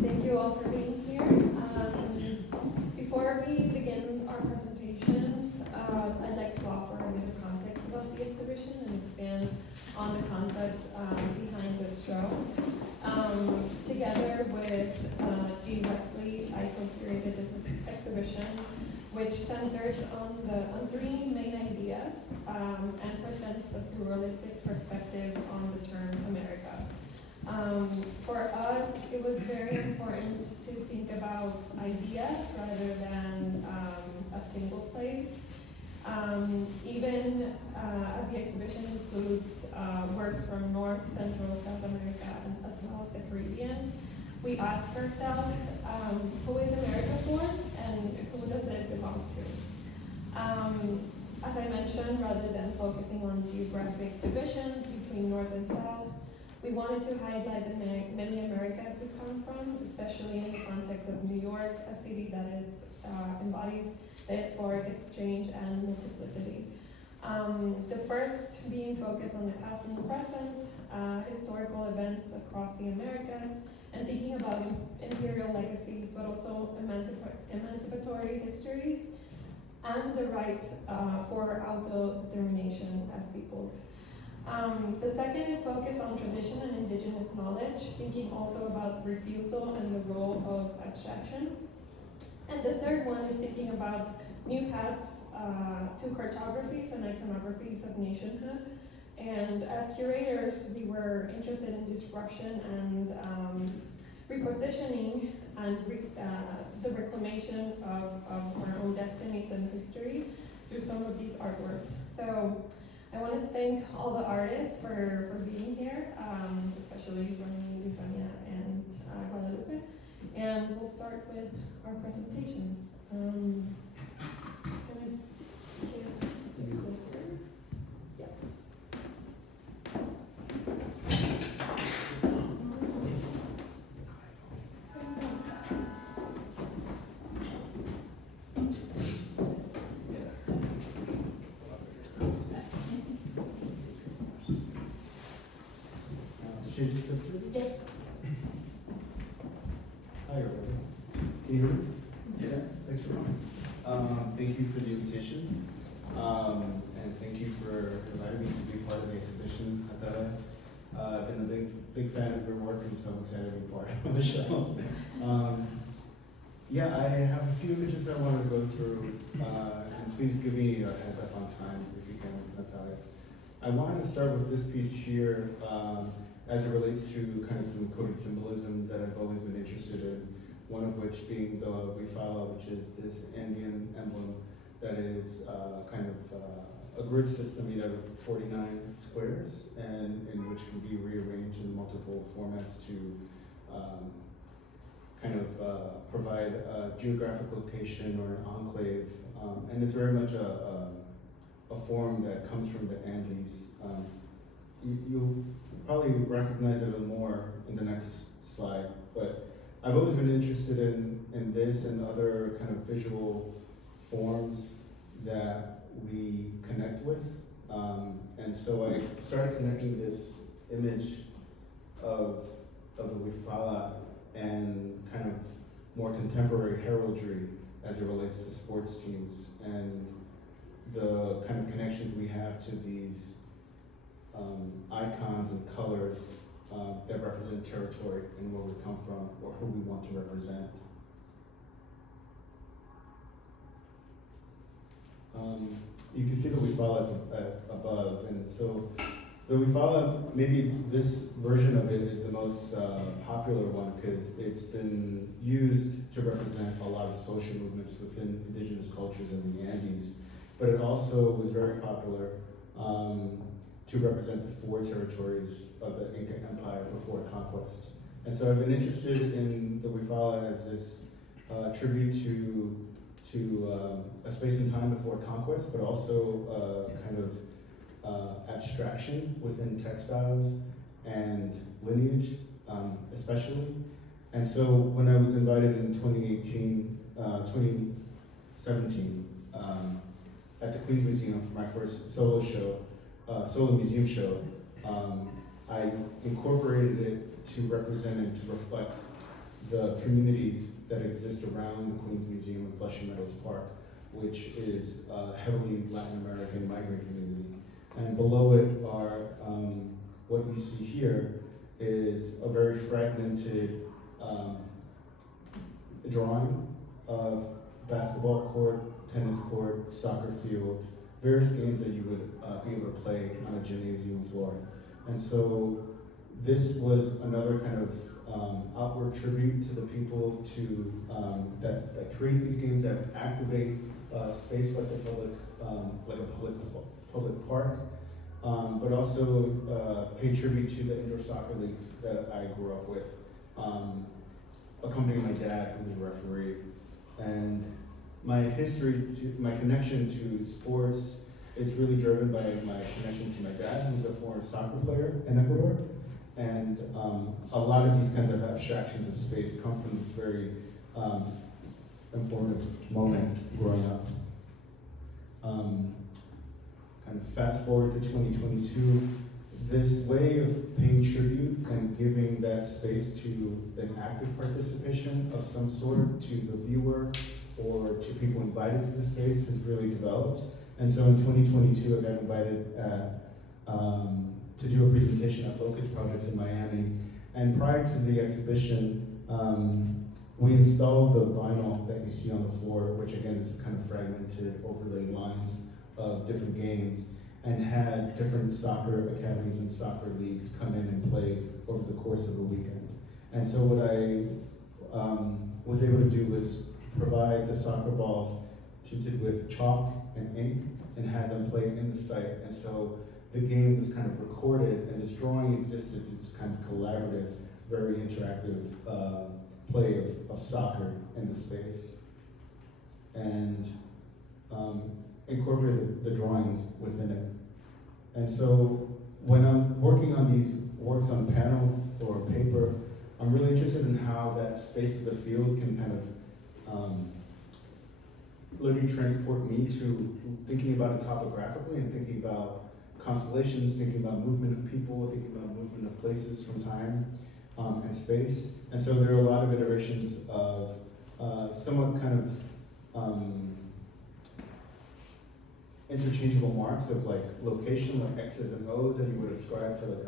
Thank you all for being here. Before we begin our presentations, I'd like to offer a bit of context about the exhibition and expand on the concept behind this show. Together with G. Wesley, I co-curated this exhibition, which centers on three main ideas and presents a pluralistic perspective on the term America. For us, it was very important to think about ideas rather than a single place. Even as the exhibition includes works from North, Central, South America, and as well as the Caribbean, we ask ourselves, who is America for, and who does it belong to? As I mentioned, rather than focusing on geographic divisions between North and South, we wanted to highlight the many Americas we come from, especially in the context of New York, a city that embodies diasporic exchange and multiplicity. The first being focused on the past and the present, historical events across the Americas, and thinking about imperial legacies, but also emancipatory histories, and the right for autodetermination as peoples. The second is focused on tradition and indigenous knowledge, thinking also about refusal and the role of abstraction. And the third one is thinking about new paths to cartographies and iconographies of nationhood. And as curators, we were interested in disruption and repositioning and the reclamation of our own destinies and history through some of these artworks. So I want to thank all the artists for being here, especially Ronny, Lizania, and Guadalupe. And we'll start with our presentations. Can I get closer? Yes. Should I just step through? Yes. Hi, everybody. Can you hear me? Yeah. Thanks for coming. Thank you for the invitation, and thank you for inviting me to be part of the exhibition, Natalia. I've been a big fan of your work, and so I'm excited to be part of the show. Yeah, I have a few images I want to go through, and please give me a heads up on time if you can, Natalia. I wanted to start with this piece here, as it relates to kind of some coded symbolism that I've always been interested in, one of which being the Wifala, which is this Andean emblem that is kind of a grid system made out of 49 squares, and in which can be rearranged in multiple formats to kind of provide a geographic location or an enclave, and it's very much a form that comes from the Andes. You'll probably recognize it a little more in the next slide, but I've always been interested in this and other kind of visual forms that we connect with. And so I started connecting this image of the Wifala and kind of more contemporary heraldry as it relates to sports teams and the kind of connections we have to these icons and colors that represent territory and where we come from or who we want to represent. You can see the Wifala above, and so the Wifala, maybe this version of it is the most popular one because it's been used to represent a lot of social movements within indigenous cultures in the Andes, but it also was very popular to represent the four territories of the Inca Empire before conquest. And so I've been interested in the Wifala as this tribute to a space and time before conquest, but also kind of abstraction within textiles and lineage, especially. And so when I was invited in 2017, at the Queens Museum for my first solo museum show, I incorporated it to represent and to reflect the communities that exist around the Queens Museum in Flushing Meadows Park, which is a heavily Latin American migrant community. And below it are, what you see here is a very fragmented drawing of basketball court, tennis court, soccer field, various games that you would be able to play on a gymnasium floor. And so this was another kind of outward tribute to the people that create these games, that activate space like a public park, but also pay tribute to the indoor soccer leagues that I grew up with, accompanying my dad, who was a referee. And my connection to sports is really driven by my connection to my dad, who's a former soccer player in Ecuador. And a lot of these kinds of abstractions of space come from this very informative moment growing up. Kind of fast forward to 2022, this way of paying tribute and giving that space to an active participation of some sort to the viewer or to people invited to the space has really developed. And so in 2022, I got invited to do a presentation at Focus Projects in Miami. And prior to the exhibition, we installed the vinyl that you see on the floor, which again is kind of fragmented, overlaying lines of different games, and had different soccer academies and soccer leagues come in and play over the course of a weekend. And so what I was able to do was provide the soccer balls tinted with chalk and ink and had them play in the site. And so the game was kind of recorded, and this drawing existed in this kind of collaborative, very interactive play of soccer in the space. And incorporated the drawings within it. And so when I'm working on these works on panel or paper, I'm really interested in how that space of the field can kind of literally transport me to thinking about it topographically and thinking about constellations, thinking about movement of people, thinking about movement of places from time and space. And so there are a lot of iterations of somewhat kind of interchangeable marks of like location, like X's and O's that you would ascribe to like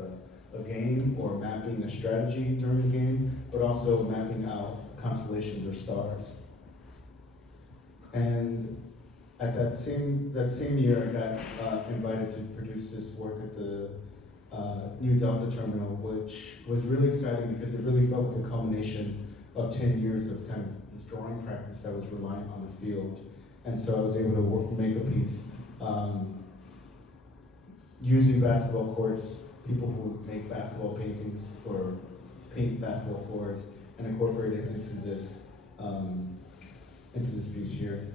a game or mapping a strategy during a game, but also mapping out constellations or stars. And at that same year, I got invited to produce this work at the new Delta terminal, which was really exciting because it really felt like a culmination of 10 years of kind of this drawing practice that was reliant on the field. And so I was able to make a piece using basketball courts, people who make basketball paintings or paint basketball floors, and incorporate it into this piece here.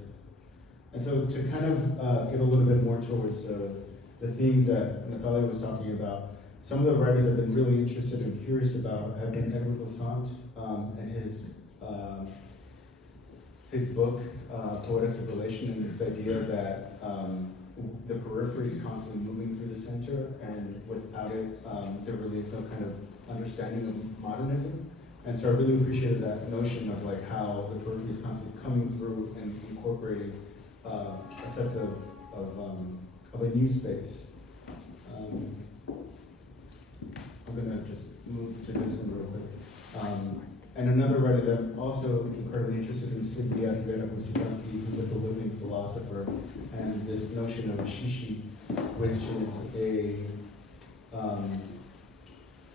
And so to kind of get a little bit more towards the themes that Natalia was talking about, some of the writers I've been really interested and curious about have been Edward Lassant and his book, Poetics of Relation, and this idea that the periphery is constantly moving through the center, and without it, there really is no kind of understanding of modernism. And so I really appreciated that notion of like how the periphery is constantly coming through and incorporating a sense of a new space. I'm gonna just move to this one real quick. And another writer that I'm also incredibly interested in, Lizania Cruz, who's a living philosopher, and this notion of shishi, which is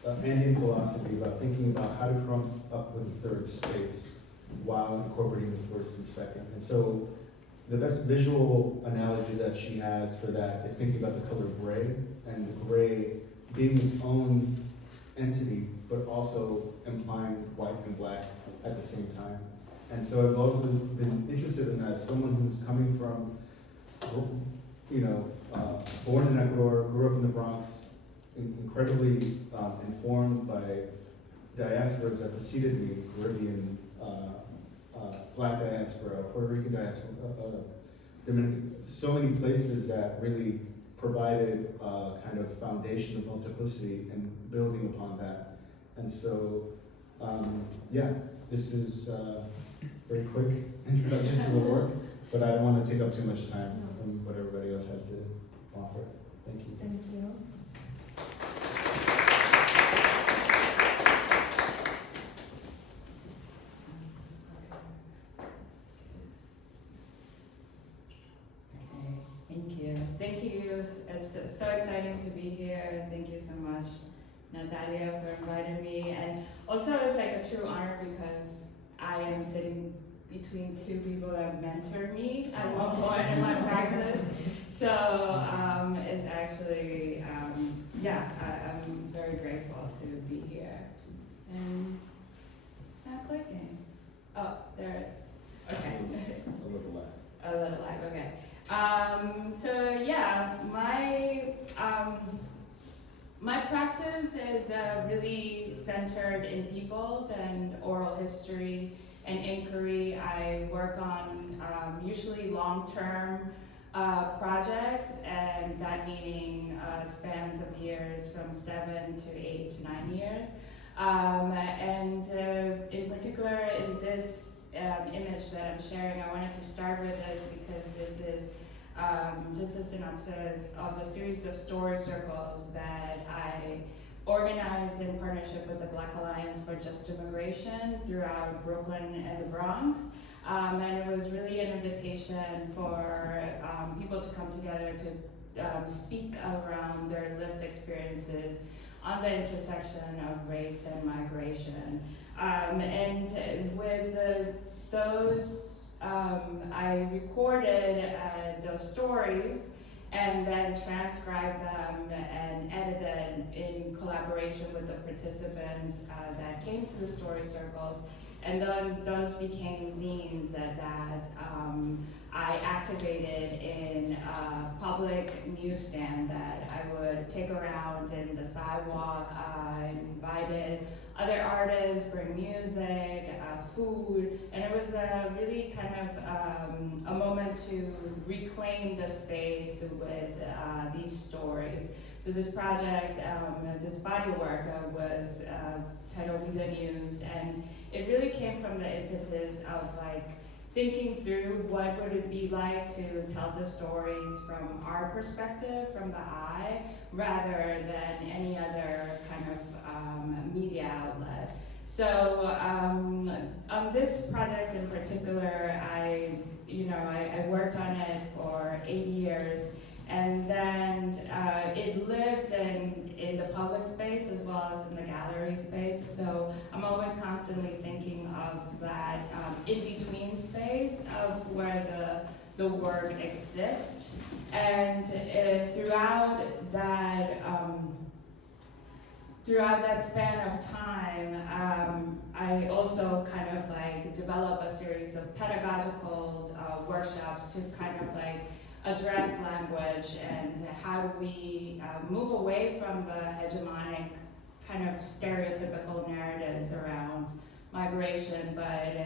an Andean philosophy about thinking about how to come up with a third space while incorporating the first and second. And so the best visual analogy that she has for that is thinking about the color gray, and the gray being its own entity, but also implying white and black at the same time. And so I've also been interested in that as someone who's coming from, born in Ecuador, grew up in the Bronx, incredibly informed by diasporas that preceded me, Caribbean, Black diaspora, Puerto Rican diaspora, Dominican, so many places that really provided a kind of foundation of multiplicity and building upon that. And so, this is a very quick introduction to the work, but I don't want to take up too much time from what everybody else has to offer. Thank you. Thank you. Thank you. It's so exciting to be here. Thank you so much, Natalia, for inviting me. And also, it's like a true honor because I am sitting between two people that mentored me at one point in my practice. So it's actually, I'm very grateful to be here. And it's not clicking. Oh, there it is. Okay. A little lag. A little lag, okay. My practice is really centered in people and oral history and inquiry. I work on usually long-term projects, and that meaning spans of years from 7 to 8 to 9 years. In particular, in this image that I'm sharing, I wanted to start with this because this is just a synopsis of a series of story circles that I organized in partnership with the Black Alliance for Just Immigration throughout Brooklyn and the Bronx. And it was really an invitation for people to come together to speak around their lived experiences on the intersection of race and migration. And with those, I recorded those stories and then transcribed them and edited them in collaboration with the participants that came to the story circles. And then those became zines that I activated in a public newsstand that I would take around in the sidewalk. I invited other artists, bring music, food, and it was a really kind of a moment to reclaim the space with these stories. So this project, this body of work was titled We the News, and it really came from the impetus of like thinking through what would it be like to tell the stories from our perspective, from the eye, rather than any other kind of media outlet. So on this project in particular, I worked on it for 8 years, and then it lived in the public space as well as in the gallery space. So I'm always constantly thinking of that in-between space of where the work exists. And throughout that span of time, I also kind of like develop a series of pedagogical workshops to kind of like address language and how do we move away from the hegemonic kind of stereotypical narratives around migration, but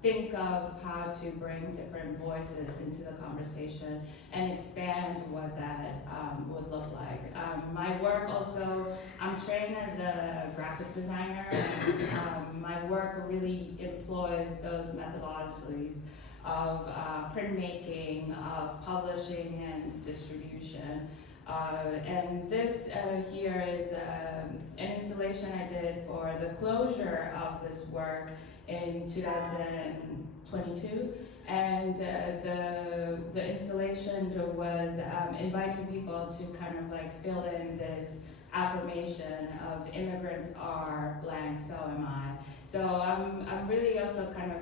think of how to bring different voices into the conversation and expand what that would look like. My work also, I'm trained as a graphic designer, and my work really employs those methodologies of printmaking, of publishing and distribution. And this here is an installation I did for the closure of this work in 2022. And the installation was inviting people to kind of like fill in this affirmation of immigrants are blank, so am I. So I'm really also kind of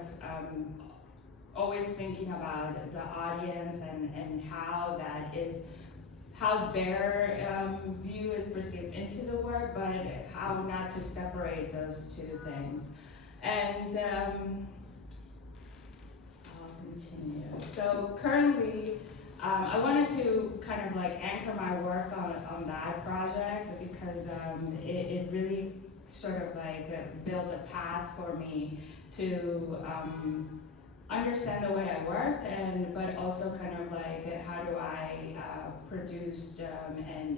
always thinking about the audience and how that is, how their view is perceived into the work, but how not to separate those two things. And I'll continue. So currently, I wanted to kind of like anchor my work on that project because it really sort of like built a path for me to understand the way I worked, but also kind of like how do I produce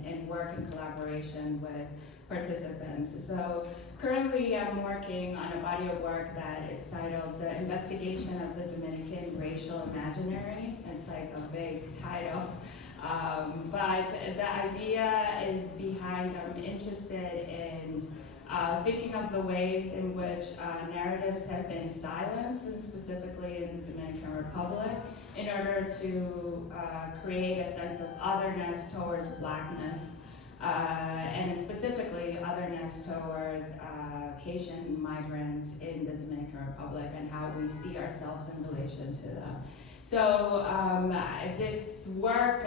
and work in collaboration with participants. So currently I'm working on a body of work that is titled The Investigation of the Dominican Racial Imaginary. It's like a big title. But the idea is behind, I'm interested in thinking of the ways in which narratives have been silenced, and specifically in the Dominican Republic, in order to create a sense of otherness towards Blackness, and specifically otherness towards Haitian migrants in the Dominican Republic and how we see ourselves in relation to them. So this work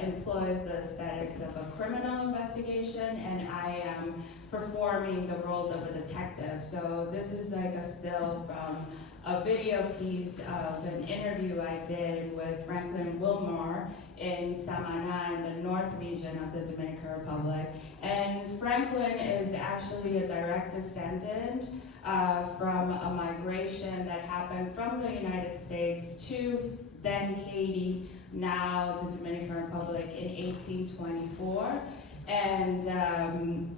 employs the aesthetics of a criminal investigation, and I am performing the role of a detective. So this is like a still from a video piece of an interview I did with Franklin Wilmore in Samaná in the north region of the Dominican Republic. And Franklin is actually a direct descendant from a migration that happened from the United States to then Haiti, now the Dominican Republic in 1824. And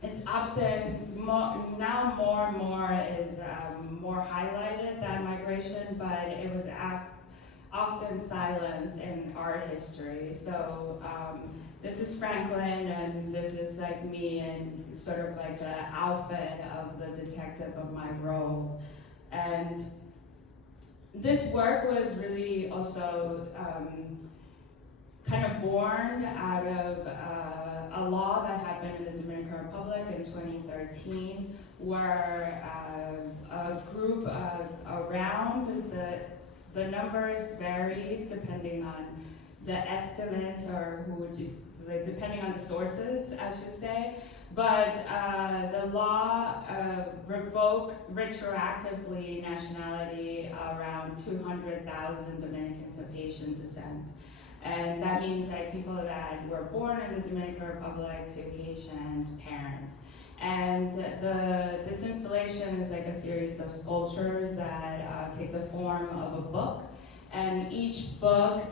it's often, more and more is more highlighted, that migration, but it was often silenced in art history. So this is Franklin, and this is like me, and sort of like the outfit of the detective of my role. And this work was really also kind of born out of a law that happened in the Dominican Republic in 2013, where a group of around the numbers vary depending on the estimates, or depending on the sources, I should say. But the law revoked retroactively nationality around 200,000 Dominicans of Haitian descent. And that means like people that were born in the Dominican Republic to Haitian parents. And this installation is like a series of sculptures that take the form of a book. And each book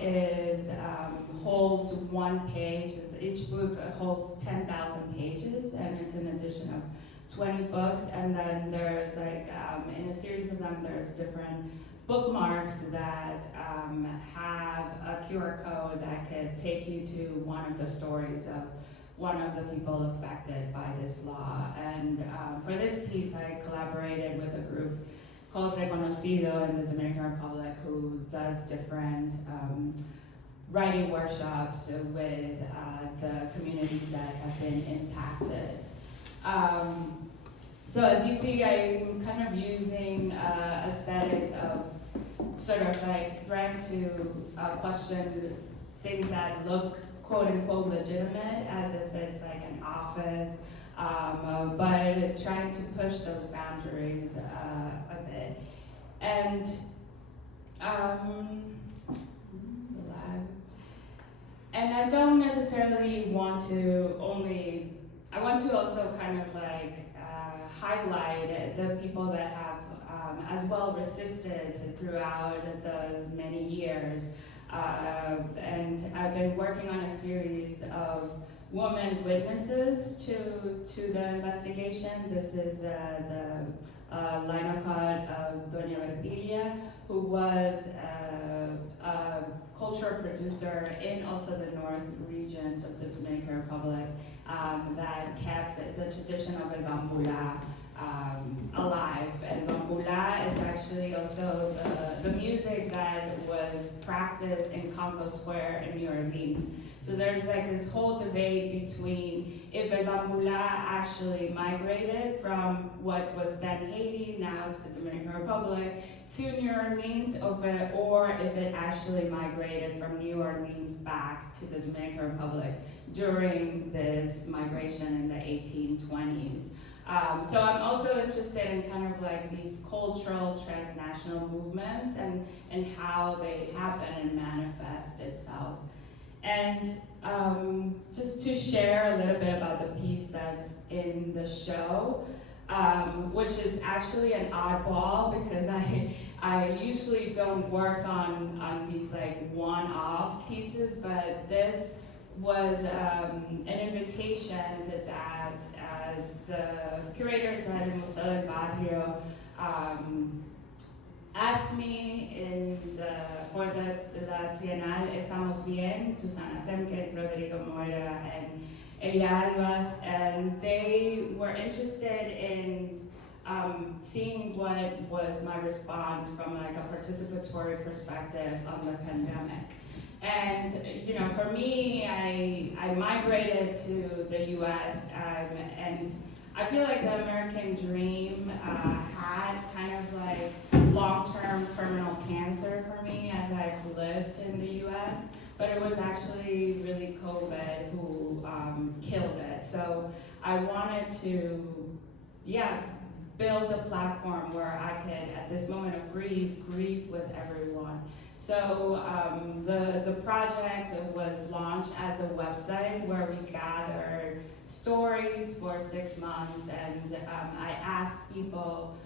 holds one page. Each book holds 10,000 pages, and it's an edition of 20 books. And then there's like, in a series of them, there's different bookmarks that have a QR code that could take you to one of the stories of one of the people affected by this law. And for this piece, I collaborated with a group called Reconocido in the Dominican Republic, who does different writing workshops with the communities that have been impacted. So as you see, I'm kind of using aesthetics of sort of like trying to question things that look quote unquote legitimate, as if it's like an office, but trying to push those boundaries a bit. And the lag. And I don't necessarily want to I want to also kind of like highlight the people that have as well resisted throughout those many years. And I've been working on a series of women witnesses to the investigation. This is the line of code of Doña Maravilla, who was a cultural producer in also the north region of the Dominican Republic that kept the tradition of el bambula alive. And bambula is actually also the music that was practiced in Congo Square in New Orleans. So there's like this whole debate between if el bambula actually migrated from what was then Haiti, now it's the Dominican Republic, to New Orleans, or if it actually migrated from New Orleans back to the Dominican Republic during this migration in the 1820s. So I'm also interested in kind of like these cultural transnational movements and how they happen and manifest itself. And just to share a little bit about the piece that's in the show, which is actually an oddball because I usually don't work on these like one-off pieces, but this was an invitation that the curators at el Museo del Barrio asked me for the La Trienal Estamos Bien, Susana Temke, Rodrigo Moira, and Elia Albas, and they were interested in seeing what was my response from like a participatory perspective on the pandemic. And for me, I migrated to the U.S. And I feel like the American dream had kind of like long-term terminal cancer for me as I've lived in the U.S. But it was actually really COVID who killed it. So I wanted to, build a platform where I could, at this moment of grief with everyone. So the project was launched as a website where we gathered stories for 6 months, and I asked people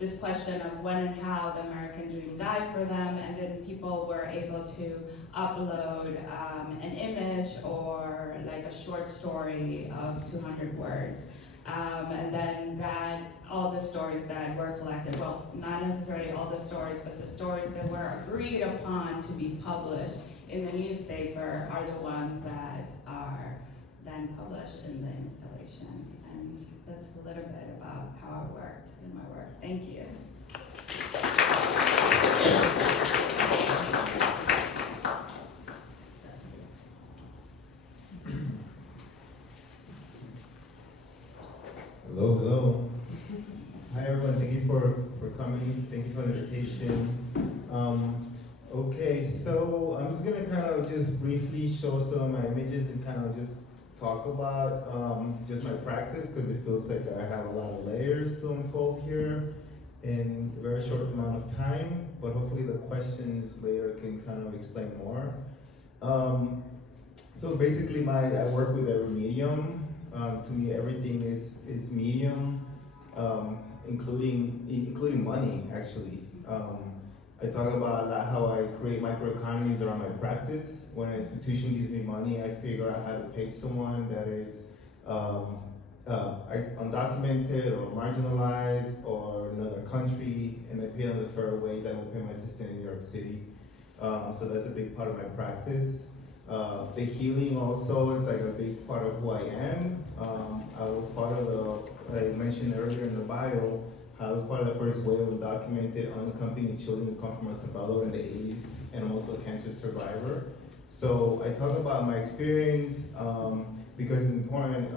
this question of when and how the American dream died for them, and then people were able to upload an image or like a short story of 200 words. And then all the stories that were collected, well, not necessarily all the stories, but the stories that were agreed upon to be published in the newspaper are the ones that are then published in the installation. And that's a little bit about how it worked in my work. Thank you. Hello. Hi everyone, thank you for coming. Thank you for the invitation. Okay, so I'm just gonna kind of just briefly show some of my images and kind of just talk about just my practice, because it feels like I have a lot of layers to unfold here in a very short amount of time, but hopefully the questions later can kind of explain more. So basically I work with every medium. To me, everything is medium, including money, actually. I talk about a lot how I create microeconomies around my practice. When an institution gives me money, I figure out how to pay someone that is undocumented or marginalized or another country, and I pay them the fair ways I would pay my assistant in New York City. So that's a big part of my practice. The healing also is like a big part of who I am. I was part of I mentioned earlier in the bio, I was part of the first wave of documented unaccompanied children who come from El Salvador in the 80s, and I'm also a cancer survivor. So I talk about my experience because it's important,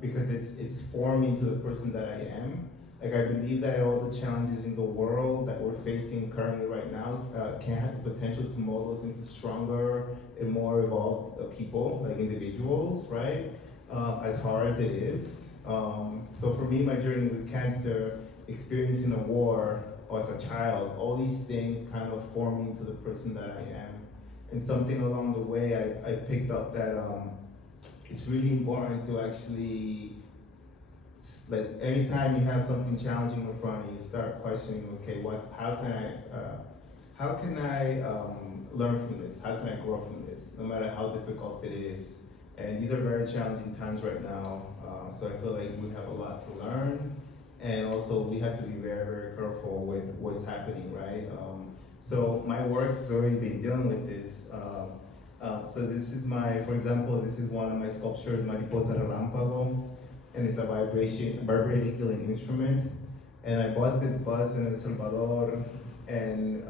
because it's forming to the person that I am. Like I believe that all the challenges in the world that we're facing currently right now can have the potential to mold us into stronger and more evolved people, like individuals, right? As hard as it is. So for me, my journey with cancer, experiencing a war or as a child, all these things kind of form me into the person that I am. And something along the way, I picked up that it's really important to actually, like anytime you have something challenging in front of you, start questioning, okay, how can I learn from this? How can I grow from this? No matter how difficult it is. And these are very challenging times right now. So I feel like we have a lot to learn. And also we have to be very, very careful with what's happening, right? So my work has already been dealing with this. So this is for example, this is one of my sculptures, Mariposa Relámpago. And it's a vibrating healing instrument. And I bought this bus in El Salvador, and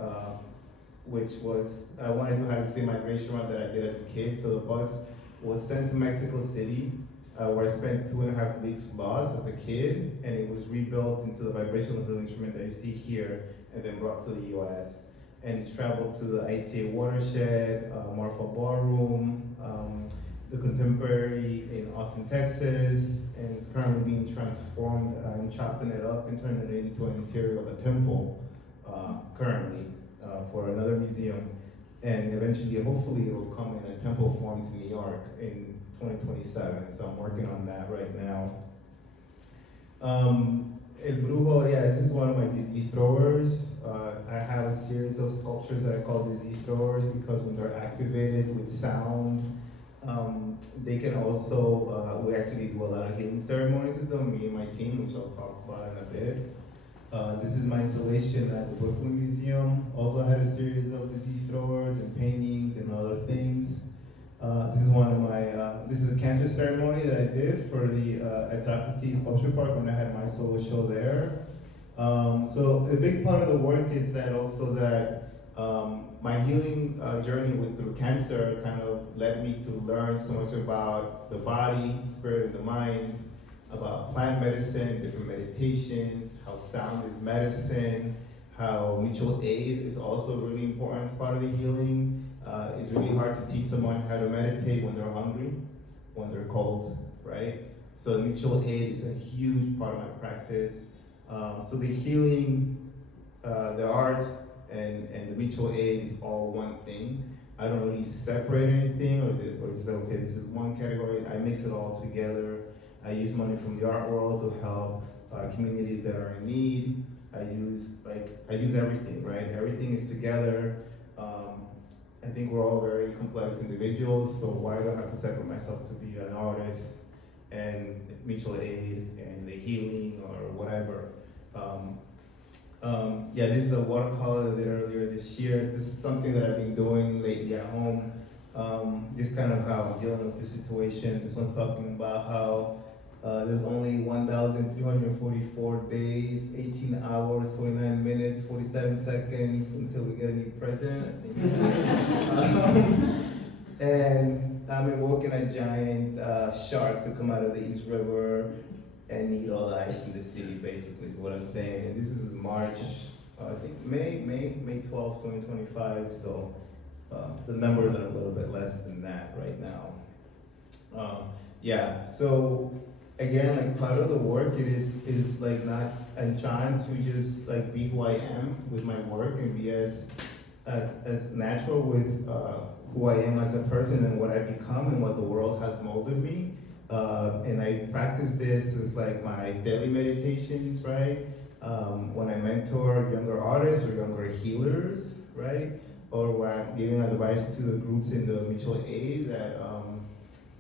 which was, I wanted to have the same migration route that I did as a kid. So the bus was sent to Mexico City, where I spent 2.5 weeks lost as a kid, and it was rebuilt into the vibrational healing instrument that you see here, and then brought to the US. And it's traveled to the ICA watershed, Marfa Ballroom, the Contemporary in Austin, Texas, and it's currently being transformed. I'm chopping it up and turning it into an interior of a temple currently for another museum. And eventually, hopefully, it will come in a temple form to New York in 2027. So I'm working on that right now. El Brujo, this is one of my disease throwers. I have a series of sculptures that I call disease throwers because when they're activated with sound, They can also, we actually do a lot of healing ceremonies with them, me and my team, which I'll talk about in a bit. This is my installation at the Brooklyn Museum. Also had a series of disease throwers and paintings and other things. This is one of my, this is a cancer ceremony that I did for the, at Socrates Sculpture Park when I had my solo show there. So a big part of the work is that also that my healing journey through cancer kind of led me to learn so much about the body, spirit, and the mind, about plant medicine, different meditations, how sound is medicine, how mutual aid is also really important as part of the healing. It's really hard to teach someone how to meditate when they're hungry, when they're cold, right? So mutual aid is a huge part of my practice. So the healing, the art, and the mutual aid is all one thing. I don't really separate anything or just say, okay, this is one category. I mix it all together. I use money from the art world to help communities that are in need. I use everything, right? Everything is together. I think we're all very complex individuals, so why do I have to separate myself to be an artist and mutual aid and the healing or whatever? Yeah, this is a watercolor that I did earlier this year. This is something that I've been doing lately at home. Just kind of how I'm dealing with the situation. This one's talking about how there's only 1,344 days, 18 hours, 49 minutes, 47 seconds until we get a new president, I think. And I'm invoking a giant shark to come out of the East River and eat all the ice in the city, basically, is what I'm saying. And this is March, I think May 12th, 2025, so the numbers are a little bit less than that right now. Yeah, so again, like part of the work, it is like not, I'm trying to just like be who I am with my work and be as natural with who I am as a person and what I become and what the world has molded me. And I practice this with like my daily meditations, right? When I mentor younger artists or younger healers, right? Or when I'm giving advice to the groups in the mutual aid that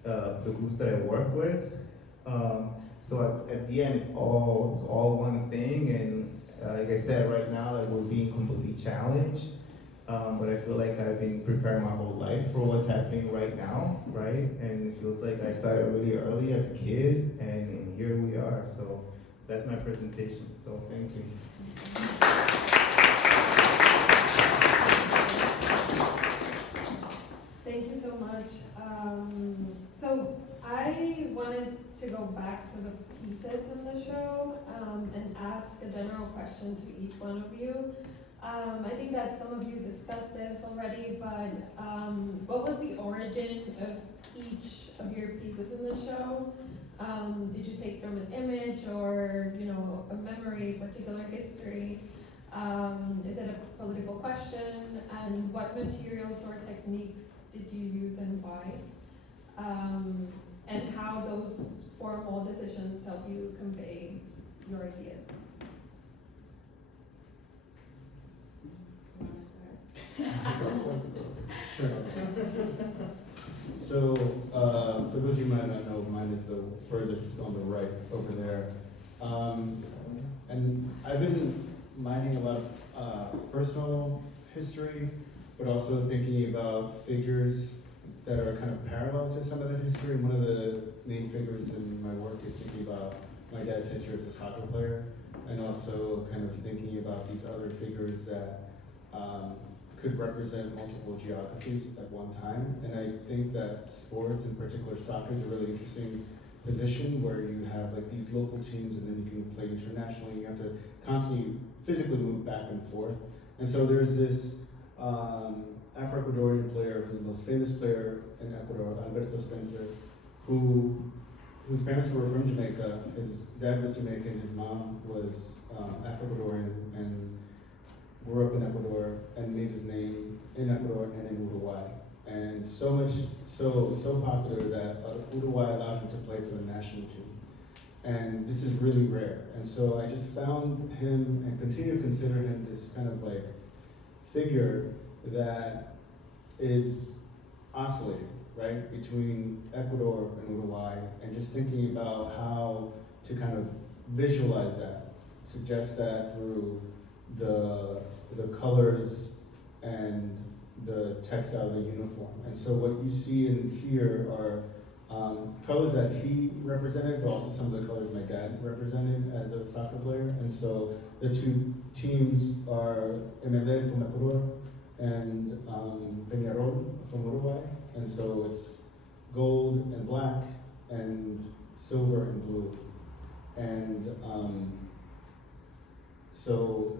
the groups that I work with. So at the end, it's all one thing. And like I said, right now, like we're being completely challenged. But I feel like I've been preparing my whole life for what's happening right now, right? And it feels like I started really early as a kid, and here we are. So that's my presentation. So thank you. Thank you so much. So I wanted to go back to the pieces in the show and ask a general question to each one of you. I think that some of you discussed this already, but what was the origin of each of your pieces in the show? Did you take from an image or, a memory, particular history? Is it a political question? And what materials or techniques did you use and why? And how those formal decisions help you convey your ideas? Sure. So, for those of you who might not know, mine is the furthest on the right over there. And I've been mining a lot of personal history, but also thinking about figures that are kind of parallel to some of that history. One of the main figures in my work is thinking about my dad's history as a soccer player, and also kind of thinking about these other figures that could represent multiple geographies at one time. And I think that sports, in particular soccer, is a really interesting position where you have like these local teams and then you can play internationally. You have to constantly physically move back and forth. And so there's this Afro-Ecuadorian player who's the most famous player in Ecuador, Alberto Spencer, whose parents were from Jamaica. His dad was Jamaican, his mom was Afro-Ecuadorian, and grew up in Ecuador and made his name in Ecuador and in Uruguay. And so popular that Uruguay allowed him to play for the national team. And this is really rare. And so I just found him and continue to consider him this kind of like figure that is oscillating. right, between Ecuador and Uruguay, and just thinking about how to kind of visualize that, suggest that through the colors and the textile, the uniform. And so what you see in here are colors that he represented, but also some of the colors my dad represented as a soccer player. And so the two teams are MLE from Ecuador and Peñarol from Uruguay. And so it's gold and black and silver and blue. And so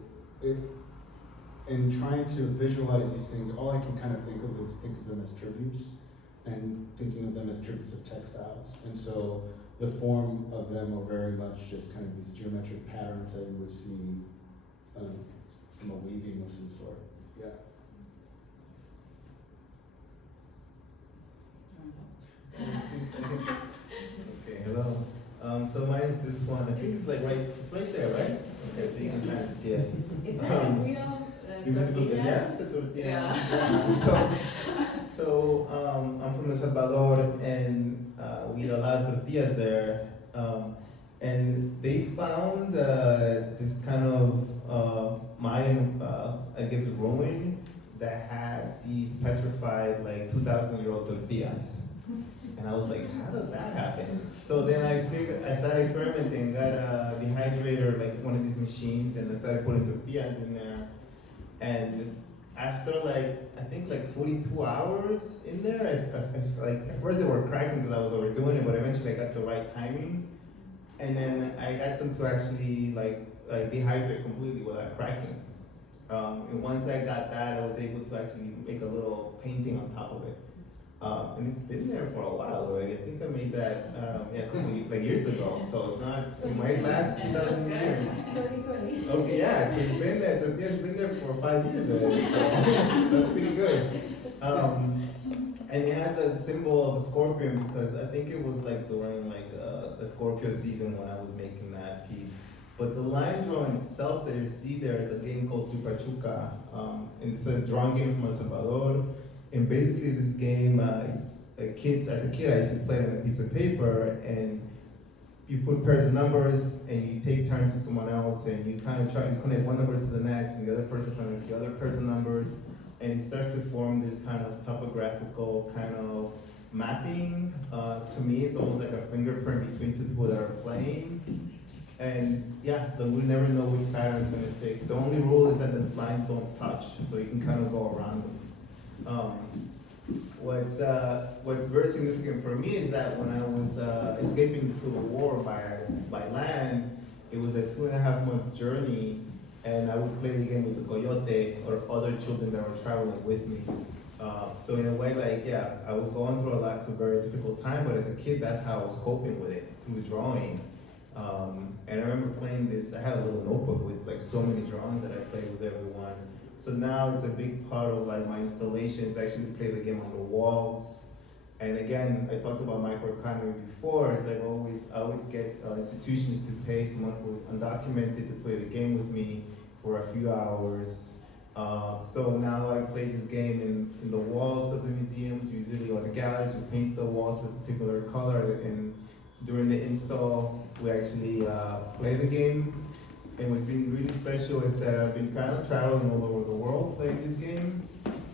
in trying to visualize these things, all I can kind of think of is think of them as tributes and thinking of them as tributes of textiles. And so the form of them are very much just kind of these geometric patterns that you would see from a weaving of some sort. Yeah. Okay, hello. So mine is this one. I think it's like it's right there, right? Okay, so you can kind of see it. Is that a real tortilla? Yeah, it's a tortilla. Yeah. So I'm from El Salvador, and we had a lot of tortillas there. And they found this kind of Mayan, I guess, ruin that had these petrified, like 2,000-year-old tortillas. And I was like, how did that happen? So then I started experimenting, got a dehydrator, like one of these machines, and I started putting tortillas in there. And after I think 42 hours in there, I at first they were cracking because I was overdoing it, but eventually I got the right timing. And then I got them to actually dehydrate completely without cracking. And once I got that, I was able to actually make a little painting on top of it. And it's been there for a while already. I think I made that a couple years ago. So it's not, it might last 2,000 years. 2020. Okay, yeah, so it's been there. Tortilla's been there for 5 years already. So that's pretty good. And it has a symbol of a scorpion because I think it was during the Scorpio season when I was making that piece. But the line drawing itself that you see there is a game called Chupa Chuca. And it's a drawing game from El Salvador. And basically this game, as a kid, I used to play it on a piece of paper, and you put pairs of numbers, and you take turns with someone else, and you kind of try to connect one number to the next, and the other person connects the other pairs of numbers, and it starts to form this kind of topographical kind of mapping. To me, it's almost like a fingerprint between two people that are playing. And yeah, we never know which pattern it's going to take. The only rule is that the lines don't touch, so you can kind of go around them. What's very significant for me is that when I was escaping the Civil War by land, it was a 2.5-month journey, and I would play the game with the coyote or other children that were traveling with me. So in a way, I was going through lots of very difficult time, but as a kid, that's how I was coping with it, through drawing. And I remember playing this, I had a little notebook with so many drawings that I played with everyone. So now it's a big part of my installations, actually play the game on the walls. And again, I talked about microeconomy before. It's I always get institutions to pay someone who's undocumented to play the game with me for a few hours. So now I play this game in the walls of the museums, usually, or the galleries. We paint the walls a particular color, and during the install, we actually play the game. And what's been really special is that I've been kind of traveling all over the world playing this game.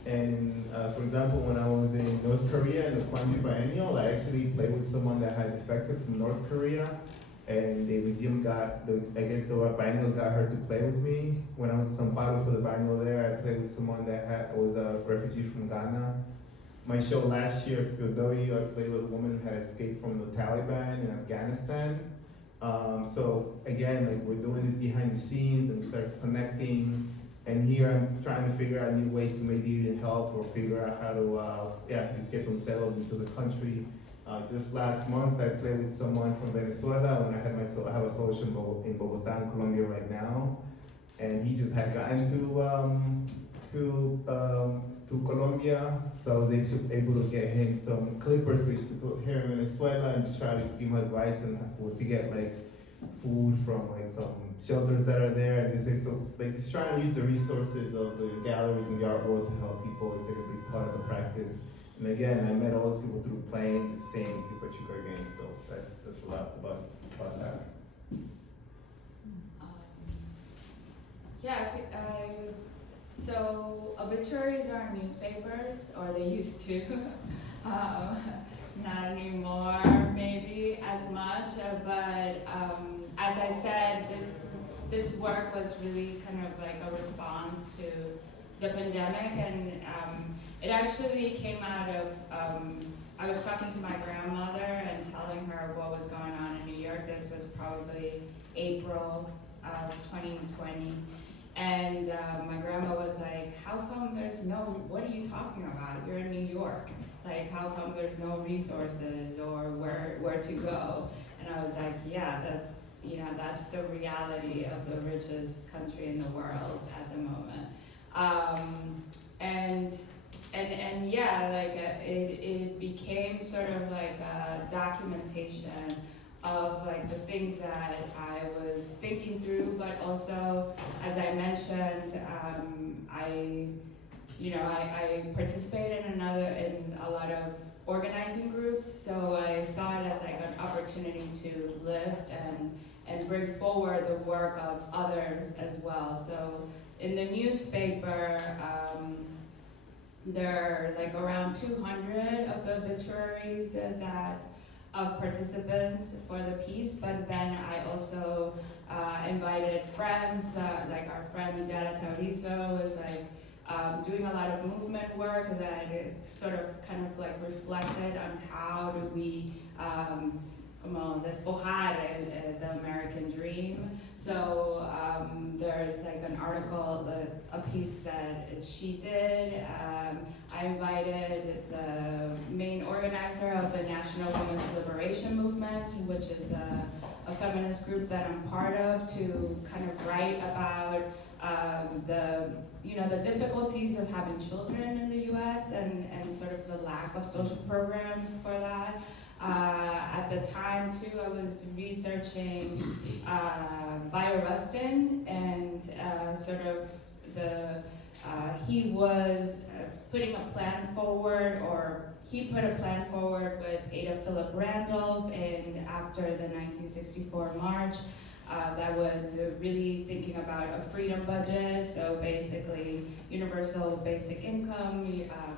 And for example, when I was in North Korea in the Kwanju Biennial, I actually played with someone that had defected from North Korea. And the museum I guess the biennial got her to play with me. When I was in São Paulo for the biennial there, I played with someone that was a refugee from Ghana. My show last year, Pyodoyi, I played with a woman who had escaped from the Taliban in Afghanistan. So again, we're doing this behind the scenes and we start connecting. And here I'm trying to figure out new ways to maybe even help or figure out how to just get them settled into the country. Just last month, I played with someone from Venezuela when I have a social in Bogota, in Colombia right now. And he just had gotten to Colombia, so I was able to get him some clippers which to put here in Venezuela and just try to give him advice on to get food from some shelters that are there. And they say so just trying to use the resources of the galleries and the art world to help people is a big part of the practice. And again, I met all those people through playing the same Chupa game, so that's a lot about that. Yeah, so obituaries are in newspapers, or they used to. Not anymore, maybe as much, but as I said, this work was really kind of like a response to the pandemic, and it actually came out of, I was talking to my grandmother and telling her what was going on in New York. This was probably April of 2020. And my grandma was like, how come there's no, what are you talking about? You're in New York. Like, how come there's no resources or where to go? And I was like, yeah, that's the reality of the richest country in the world at the moment. And yeah, like it became sort of like a documentation of like the things that I was thinking through, but also, as I mentioned, I participated in a lot of organizing groups, so I saw it as like an opportunity to lift and bring forward the work of others as well. So in the newspaper, there are like around 200 of the obituaries of participants for the piece, but then I also invited friends, like our friend Natalia Viera was like doing a lot of movement work that it sort of kind of like reflected on how do we despojar the American dream. So there's like an article, a piece that she did. I invited the main organizer of the National Women's Liberation Movement, which is a feminist group that I'm part of, to kind of write about the difficulties of having children in the U.S. and sort of the lack of social programs for that. At the time, too, I was researching Rustin and sort of he was putting a plan forward, or he put a plan forward with Ada Philip Randolph after the 1964 march. That was really thinking about a freedom budget, so basically universal basic income,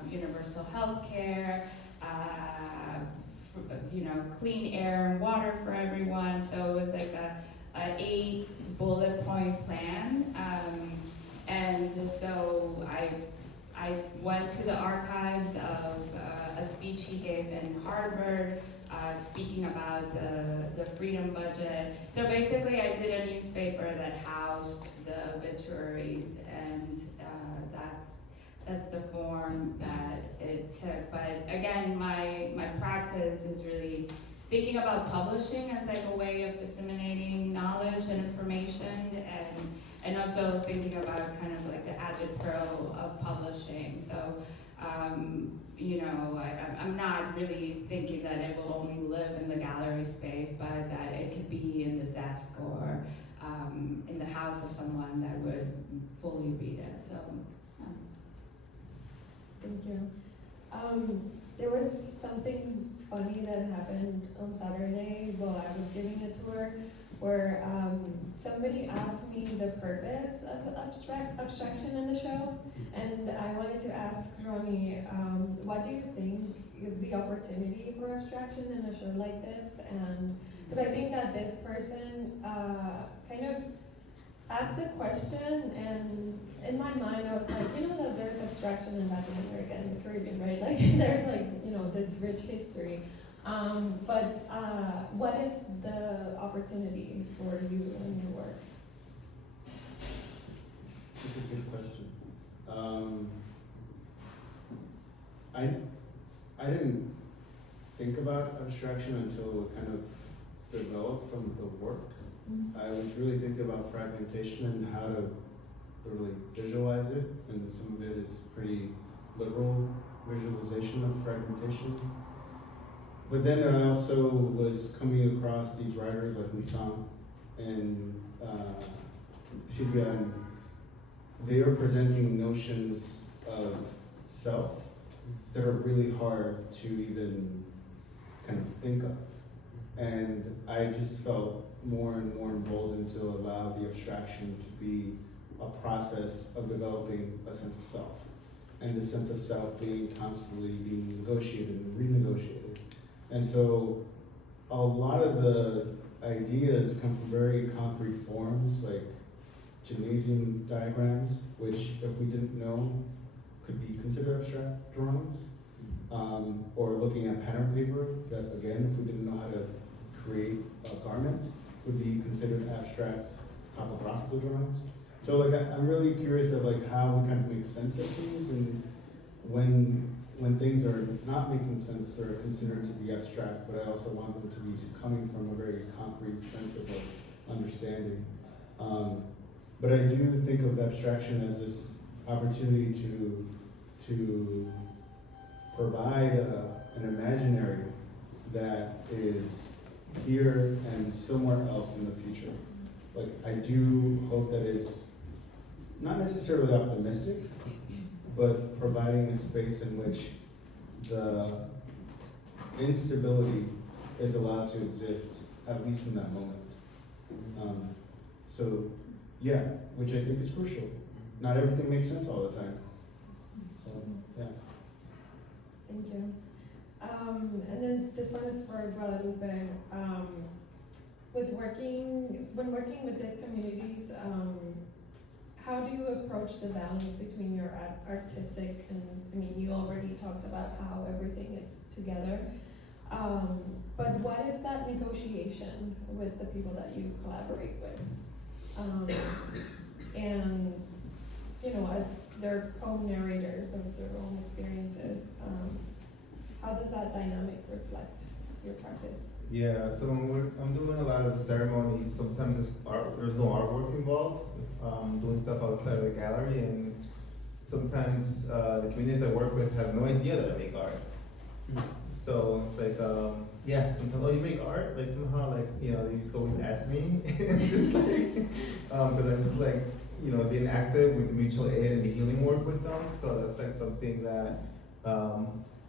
universal health care, clean air and water for everyone. So it was like a 8 bullet point plan. And so I went to the archives of a speech he gave in Harvard, speaking about the freedom budget. So basically I did a newspaper that housed the obituaries, and that's the form that it took. But again, my practice is really thinking about publishing as like a way of disseminating knowledge and information, and also thinking about kind of like the agitprop of publishing. So I'm not really thinking that it will only live in the gallery space, but that it could be in the desk or in the house of someone that would fully read it. So. Thank you. There was something funny that happened on Saturday while I was giving a tour, where somebody asked me the purpose of abstraction in the show, and I wanted to ask Ronny, what do you think is the opportunity for abstraction in a show like this? And because I think that this person kind of asked the question, and in my mind I was like, that there's abstraction in Latin America and the Caribbean, right? Like there's like, this rich history. But what is the opportunity for you and your work? That's a good question. I didn't think about abstraction until it kind of developed from the work. I was really thinking about fragmentation and how to really visualize it, and some of it is pretty literal visualization of fragmentation. But then I also was coming across these writers like Lizania and Silvia, and they are presenting notions of self that are really hard to even kind of think of. And I just felt more and more emboldened to allow the abstraction to be a process of developing a sense of self. And the sense of self being constantly being negotiated and renegotiated. And so a lot of the ideas come from very concrete forms, like gymnasium diagrams, which if we didn't know could be considered abstract drawings. Or looking at pattern paper, that again, if we didn't know how to create a garment, would be considered abstract topographical drawings. So like I'm really curious of like how we kind of make sense of things, and when things are not making sense or considered to be abstract, but I also want them to be coming from a very concrete sense of like, understanding. But I do think of abstraction as this opportunity to provide an imaginary that is here and somewhere else in the future. Like I do hope that it's not necessarily optimistic, but providing a space in which the instability is allowed to exist, at least in that moment. So yeah, which I think is crucial. Not everything makes sense all the time. So yeah. Thank you. And then this one is for Guadalupe. When working with these communities, how do you approach the balance between your artistic and, I mean, you already talked about how everything is together, but what is that negotiation with the people that you collaborate with? And, you know, as they're co-narrators of their own experiences, how does that dynamic reflect your practice? Yeah, so I'm doing a lot of ceremonies. Sometimes there's no artwork involved. Doing stuff outside of the gallery, and sometimes the communities I work with have no idea that I make art. So it's like, yeah, sometimes, oh, you make art? Like somehow, like, you know, they just always ask me. Just like, because I'm just like, you know, being active with mutual aid and the healing work with them. So that's like something that,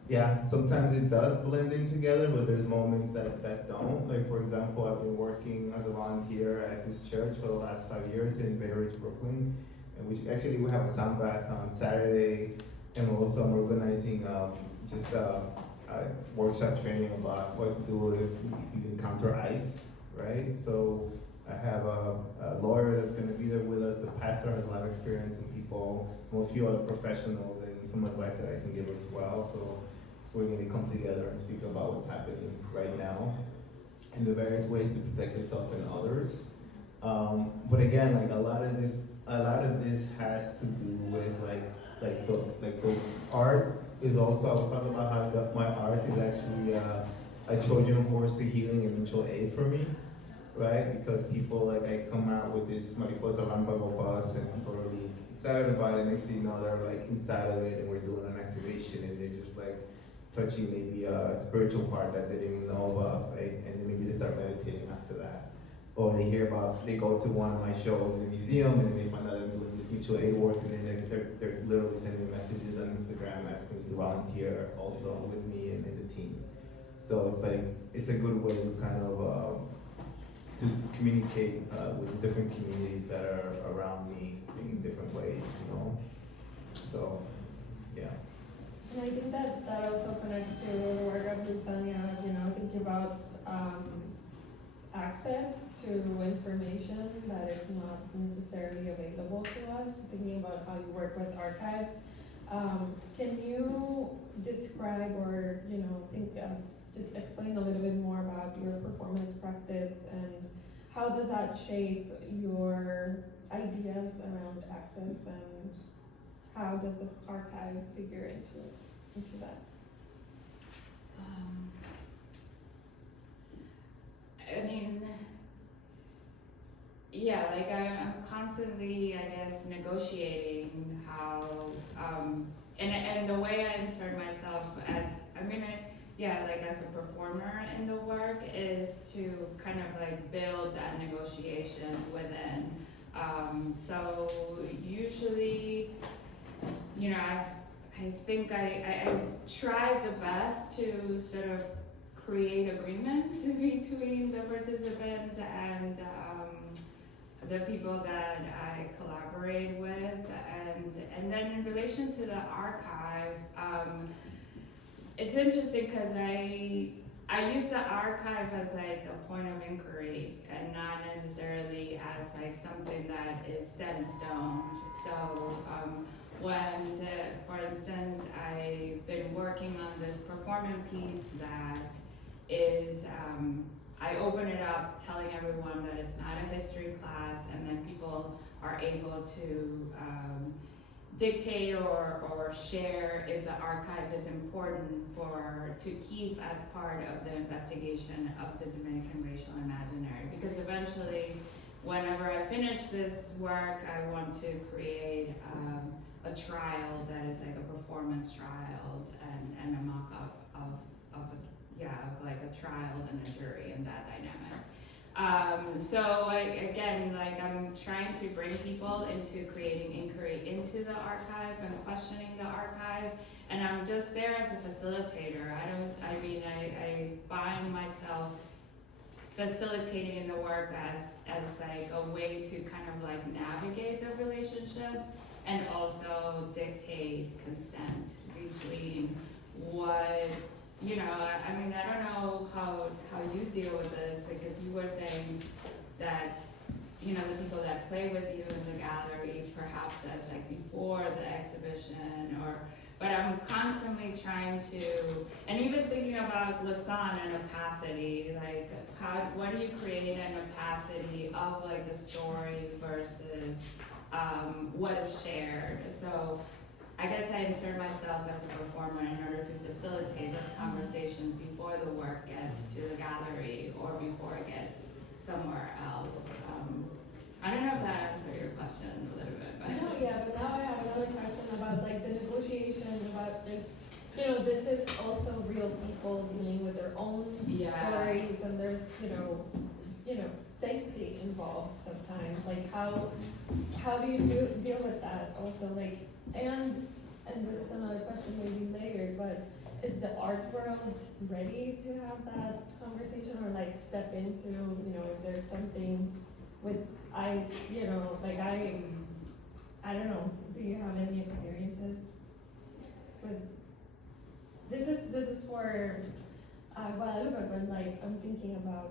yeah, sometimes it does blend in together, but there's moments that don't. Like, for example, I've been working as a volunteer at this church for the last 5 years in Bay Ridge, Brooklyn, and which actually we have a sound bath on Saturday, and also I'm organizing just a workshop training about what to do if you encounter ice, right? So I have a lawyer that's going to be there with us. The pastor has a lot of experience, and people, a few other professionals, and some advice that I can give as well. So we're going to come together and speak about what's happening right now and the various ways to protect yourself and others. But again, like a lot of this has to do with like the art is also. I was talking about how my art is actually a Trojan horse to healing and mutual aid for me, right? Because people, like, I come out with this Mariposa Lampago bus and people are really excited about it. Next thing you know, they're like inside of it and we're doing an activation and they're just like touching maybe a spiritual part that they didn't even know about, right? And then maybe they start meditating after that. Or they go to one of my shows in the museum and then they find out I'm doing this mutual aid work, and then they're literally sending me messages on Instagram asking me to volunteer also with me and the team. So it's like, it's a good way to kind of to communicate with different communities that are around me in different ways, you know? So, yeah. And I think that also connects to the work of Lizania, you know, thinking about access to information that is not necessarily available to us, thinking about how you work with archives. Can you describe or, you know, just explain a little bit more about your performance practice and how does that shape your ideas around access, and how does the archive figure into that? I mean, yeah, like I'm constantly, I guess, negotiating how, and the way I insert myself as, like as a performer in the work is to kind of like build that negotiation within. So usually, you know, I've I think I tried the best to sort of create agreements between the participants and the people that I collaborate with, and then in relation to the archive, it's interesting because I use the archive as like a point of inquiry and not necessarily as like something that is set in stone. So when, for instance, I've been working on this performance piece that is, I open it up telling everyone that it's not a history class, and then people are able to dictate or share if the archive is important to keep as part of the investigation of the Dominican racial imaginary. Because eventually, whenever I finish this work, I want to create a trial that is like a performance trial and a mock-up of like a trial and a jury and that dynamic. So I'm trying to bring people into creating inquiry into the archive and questioning the archive, and I'm just there as a facilitator. I find myself facilitating in the work as like a way to kind of like navigate the relationships and also dictate consent between what, I don't know how you deal with this, because you were saying that, the people that play with you in the gallery, perhaps that's like before the exhibition, but I'm constantly trying to, and even thinking about Lizania and opacity, like what do you create an opacity of like the story versus what is shared? So I guess I insert myself as a performer in order to facilitate those conversations before the work gets to the gallery or before it gets somewhere else. I don't know if that answered your question a little bit, but. No, yeah, but now I have another question about like the negotiation, about like, this is also real people dealing with their own stories, and there's, safety involved sometimes. Like how do you deal with that also? Like, and this is another question maybe layered, but is the art world ready to have that conversation, or like step into, if there's something with I don't know, do you have any experiences with, this is for Guadalupe, but like I'm thinking about,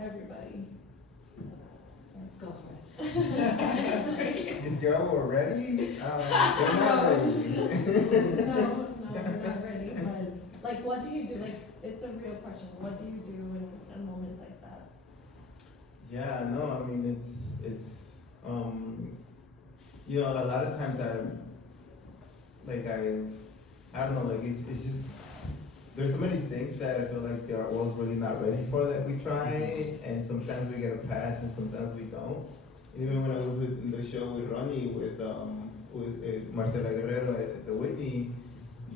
everybody. Go for it. That's great. Is your hour ready? They're not ready. No, we're not ready, but like what do you do? Like, it's a real question. What do you do in a moment like that? Yeah, no, I mean, it's a lot of times I don't know, like it's just, there's so many things that I feel like the art world's really not ready for that we try, and sometimes we get a pass and sometimes we don't. Even when I was in the show with Ronny, with Marcela Guerrero at the Whitney,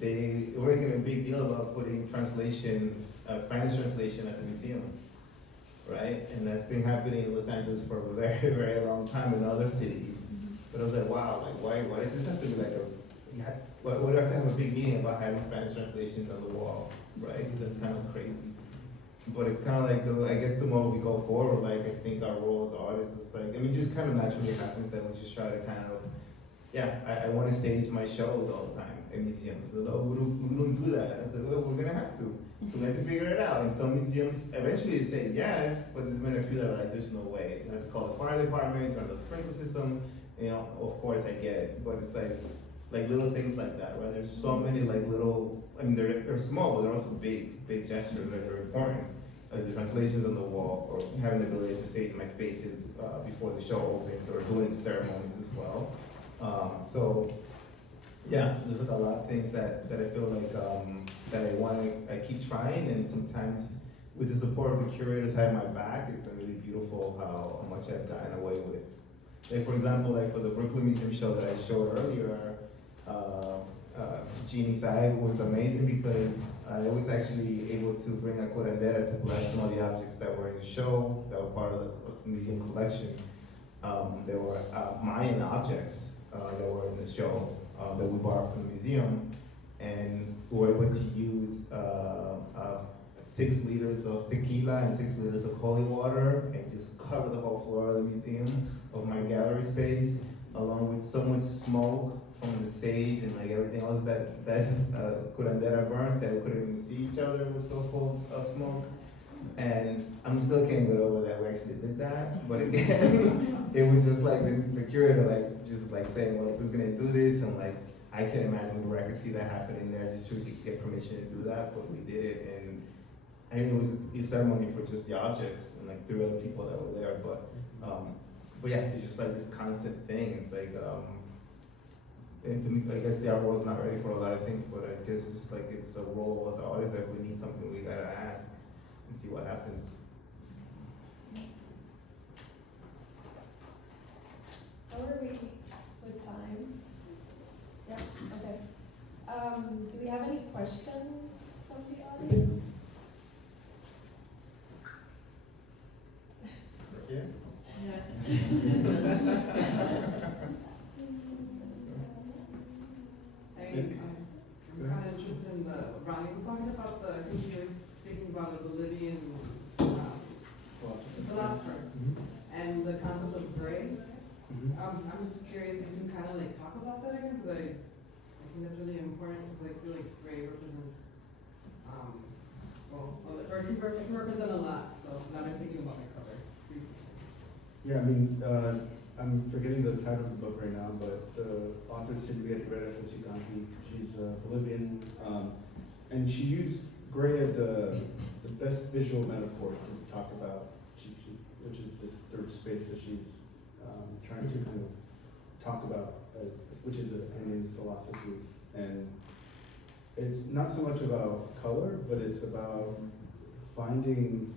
they were making a big deal about putting translation, Spanish translation at the museum, right? And that's been happening in Los Angeles for a very, very long time in other cities. But I was like, wow, like why does this have to be like why do I have to have a big meeting about having Spanish translations on the wall, right? That's kind of crazy. But it's kind of like, I guess the more we go forward, like I think our role as artists is like, just kind of naturally happens that we just try to kind of, I want to stage my shows all the time in museums. So, we don't do that. I said, well, we're going to have to. So we have to figure it out. And some museums, eventually they say yes, but there's been a few that are like, there's no way. You have to call the fire department, turn on the sprinkler system. Of course I get it, but it's like little things like that, right? There's so many like little, they're small, but they're also big gestures that are important. Like the translations on the wall, or having the ability to stage my spaces before the show opens, or doing the ceremonies as well. There's like a lot of things that I feel like that I keep trying, and sometimes with the support of the curators having my back, it's been really beautiful how much I've gotten away with. Like for example, like for the Brooklyn Museum show that I showed earlier, Jeannie side was amazing because I was actually able to bring a curandera to bless some of the objects that were in the show, that were part of the museum collection. There were Mayan objects that were in the show, that we borrowed from the museum, and we were able to use 6 liters of tequila and 6 liters of holy water and just cover the whole floor of the museum of my gallery space, along with so much smoke from the stage and like everything else that curandera burnt that we couldn't even see each other. It was so full of smoke. And I'm still can't get over that we actually did that. But again, it was just like the curator like just like saying, well, who's gonna do this? And like I can't imagine the miraculously that happened in there just to get permission to do that, but we did it. And I mean, it was a ceremony for just the objects and like 3 other people that were there. But yeah, it's just like this constant thing. It's like and to me, I guess the art world's not ready for a lot of things, but I guess it's like it's a role as artists that if we need something, we gotta ask and see what happens. How are we with time? Yeah, okay. Do we have any questions from the audience? Yeah. I'm kind of interested in Ronnie was talking about speaking about a Bolivian philosopher and the concept of gray. I'm just curious if you can kind of like talk about that again, because I think that's really important, because I feel like gray represents, or it can represent a lot, so now I'm thinking about my color recently. Yeah, I mean, I'm forgetting the title of the book right now, but the author is Natalia Viera Salgado. She's Bolivian, and she used gray as the best visual metaphor to talk about GC, which is this third space that she's trying to kind of talk about, which is Annie's philosophy. And it's not so much about color, but it's about finding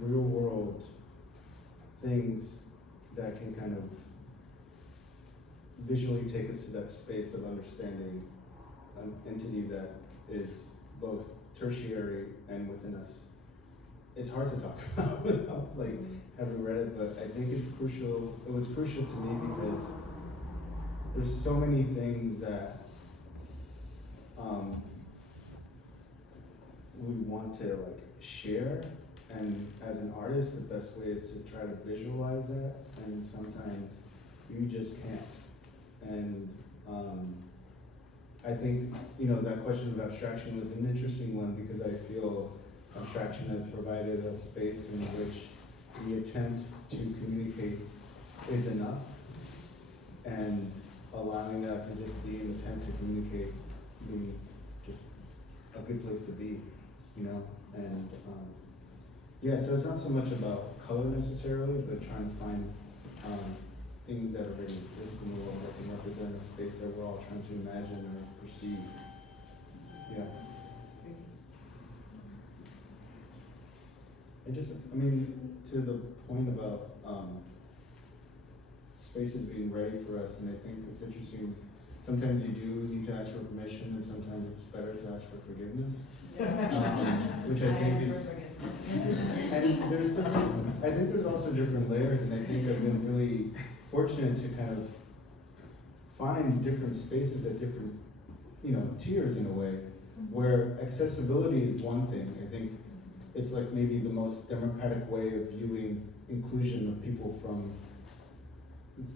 real world things that can kind of visually take us to that space of understanding an entity that is both tertiary and within us. It's hard to talk about without like having read it, but I think it's crucial. It was crucial to me because there's so many things that we want to like share, and as an artist, the best way is to try to visualize that, and sometimes you just can't. And I think, you know, that question of abstraction was an interesting one because I feel abstraction has provided a space in which the attempt to communicate is enough, and allowing that to just be an attempt to communicate being just a good place to be, you know? And yeah, so it's not so much about color necessarily, but trying to find things that already exist in the world that can represent a space that we're all trying to imagine or perceive. Yeah. I mean, to the point about spaces being ready for us, and I think it's interesting, sometimes you do need to ask for permission, and sometimes it's better to ask for forgiveness. Which I think is, and there's different, I think there's also different layers, and I think I've been really fortunate to kind of find different spaces at different, you know, tiers in a way, where accessibility is one thing. I think it's like maybe the most democratic way of viewing inclusion of people from,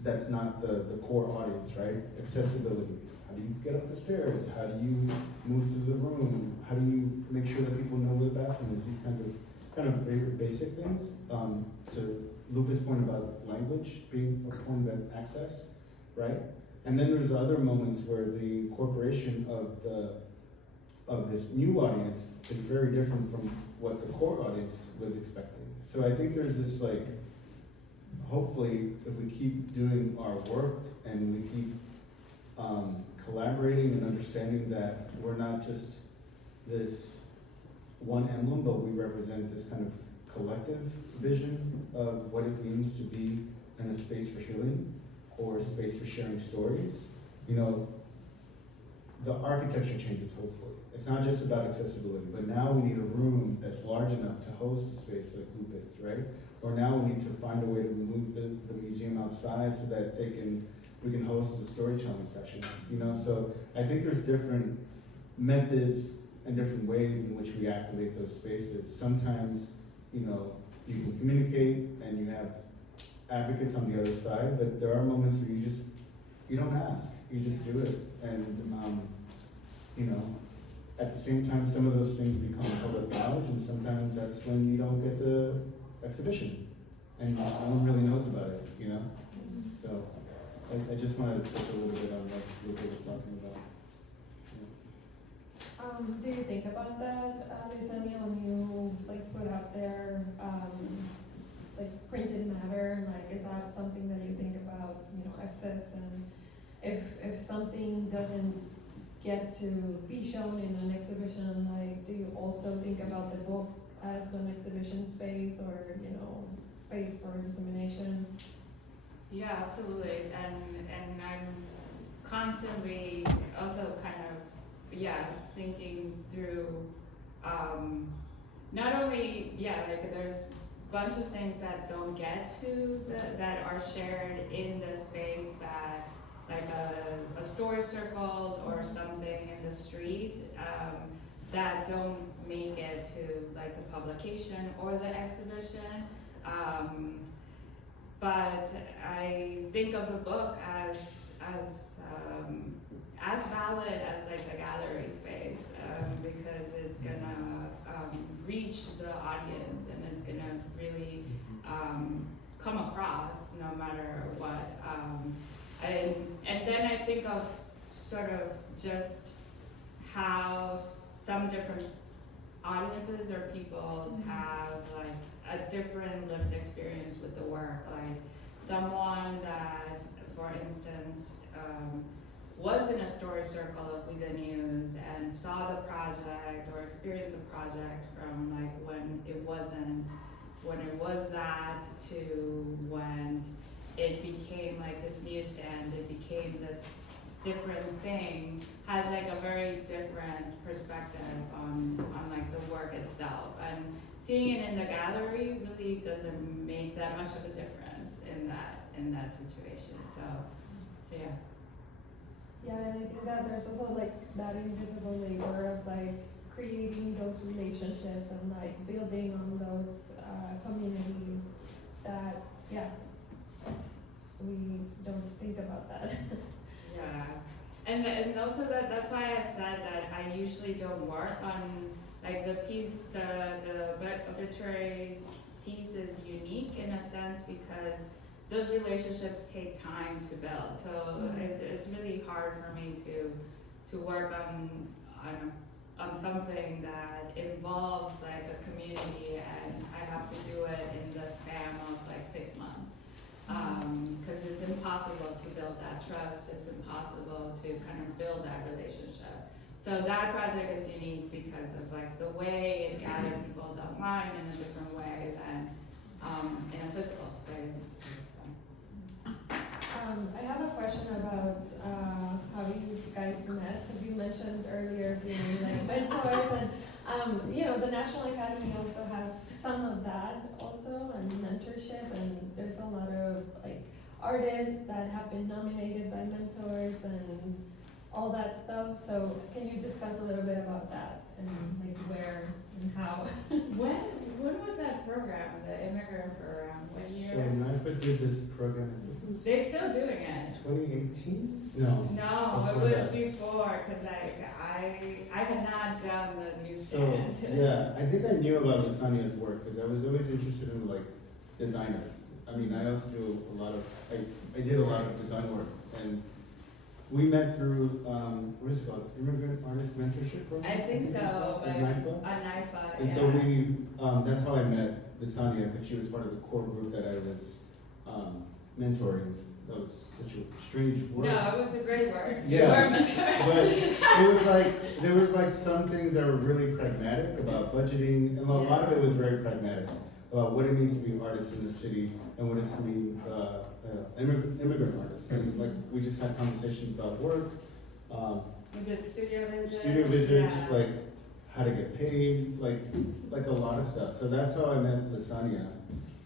that's not the core audience, right? Accessibility. How do you get up the stairs? How do you move through the room? How do you make sure that people know where the bathroom is? These kind of very basic things. To Luca's point about language being a point of access, right? And then there's other moments where the incorporation of this new audience is very different from what the core audience was expecting. So I think there's this like, hopefully, if we keep doing our work and we keep collaborating and understanding that we're not just this one emblem, but we represent this kind of collective vision of what it means to be in a space for healing or a space for sharing stories. You know, the architecture changes, hopefully. It's not just about accessibility, but now we need a room that's large enough to host a space like Loop is, right? Or now we need to find a way to move the museum outside so that they can we can host a storytelling session, you know? So I think there's different methods and different ways in which we activate those spaces. Sometimes, you know, you can communicate and you have advocates on the other side, but there are moments where you don't ask, you just do it. And, you know, at the same time, some of those things become public knowledge, and sometimes that's when you don't get the exhibition, and no one really knows about it, you know? So, I just wanted to touch a little bit on what Lupe was talking about. Do you think about that, Lizania, when you like put out there like printed matter? Like, is that something that you think about, you know, access, and if something doesn't get to be shown in an exhibition, like, do you also think about the book as an exhibition space, or, you know, space for dissemination? Yeah, absolutely, and I'm constantly also kind of thinking through not only like there's a bunch of things that don't get to that are shared in the space, that like a story circle or something in the street that don't make it to like the publication or the exhibition. But I think of the book as valid as like a gallery space, because it's gonna reach the audience, and it's gonna really come across no matter what. And then I think of sort of just how some different audiences or people have like a different lived experience with the work. Like someone that, for instance, was in a story circle of We the News and saw the project or experienced the project from like when it was that to when it became like this newsstand, it became this different thing, has like a very different perspective on like the work itself. And seeing it in the gallery really doesn't make that much of a difference in that situation. So yeah. Yeah, and I think that there's also like that invisible labor of like creating those relationships and like building on those communities that, we don't think about that. Yeah, and also that's why I said that I usually don't work on like the piece, the obituaries piece is unique in a sense because those relationships take time to build. So it's really hard for me to work on something that involves like a community, and I have to do it in the span of like 6 months. Because it's impossible to build that trust, it's impossible to kind of build that relationship. So that project is unique because of like the way it gathered people online in a different way than in a physical space. I have a question about how you guys met, because you mentioned earlier being like mentors, and you know, the National Academy also has some of that also, and mentorship, and there's a lot of like artists that have been nominated by mentors and all that stuff. So can you discuss a little bit about that and like where and how? When was that program, the immigrant program? What year? So NIFA did this program in They're still doing it. 2018? No. No, it Before was that. before, because I had not done the So, newsstand. yeah, I think I knew about Lizania's work because I was always interested in like designers. I mean, I also do a lot of, I did a lot of design work, and we met through, what is it called? Immigrant Artist Mentorship Program? I think so, At but NIFA? on NIFA, And yeah. so we, that's how I met Lizania, because she was part of the core group that I was mentoring. That was such a strange word. No, it was a great word. Yeah, Word mentor. but it was like, there was like some things that were really pragmatic about budgeting, and a lot of it was very pragmatic about what it means to be artists in the city and what it means to be immigrant artists. And like, we just had conversations about work, We did studio visits, yeah. like how to get paid, like a lot of stuff. So that's how I met Lizania.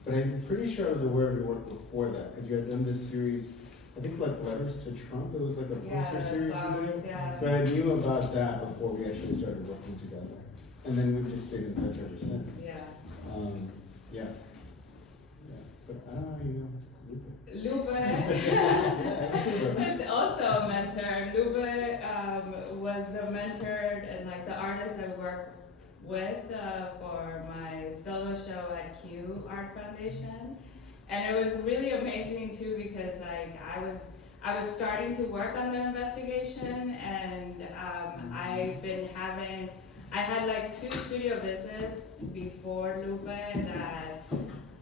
But I'm pretty sure I was aware of your work before that, because you had done this series I think like Letters to Trump, it was like a Yeah, poster the series we flowers, did. yeah. So I knew about that before we actually started working together. And then we've just stayed in touch ever since. Yeah. Yeah. Yeah. But I don't know how you know. Lupe, and also a mentor. Lupe was the mentor and like the artist I work with for my solo show at Q Art Foundation, and it was really amazing too because like I was starting to work on the investigation, and I had like 2 studio visits before Lupe that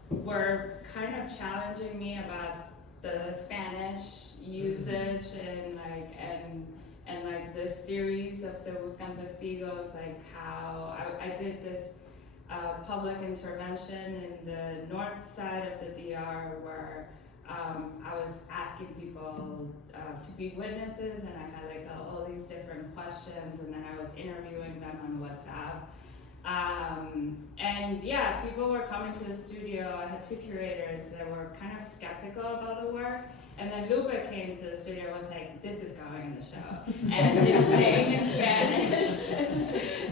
were kind of challenging me about the Spanish usage and like this series of Se Buscan Testigos, like how I did this public intervention in the north side of the DR where I was asking people to be witnesses, and I had like all these different questions, and then I was interviewing them on WhatsApp. And yeah, people were coming to the studio. I had 2 curators that were kind of skeptical about the work. And then Lupe came to the studio and was like, this is going in the show. And it's staying in Spanish.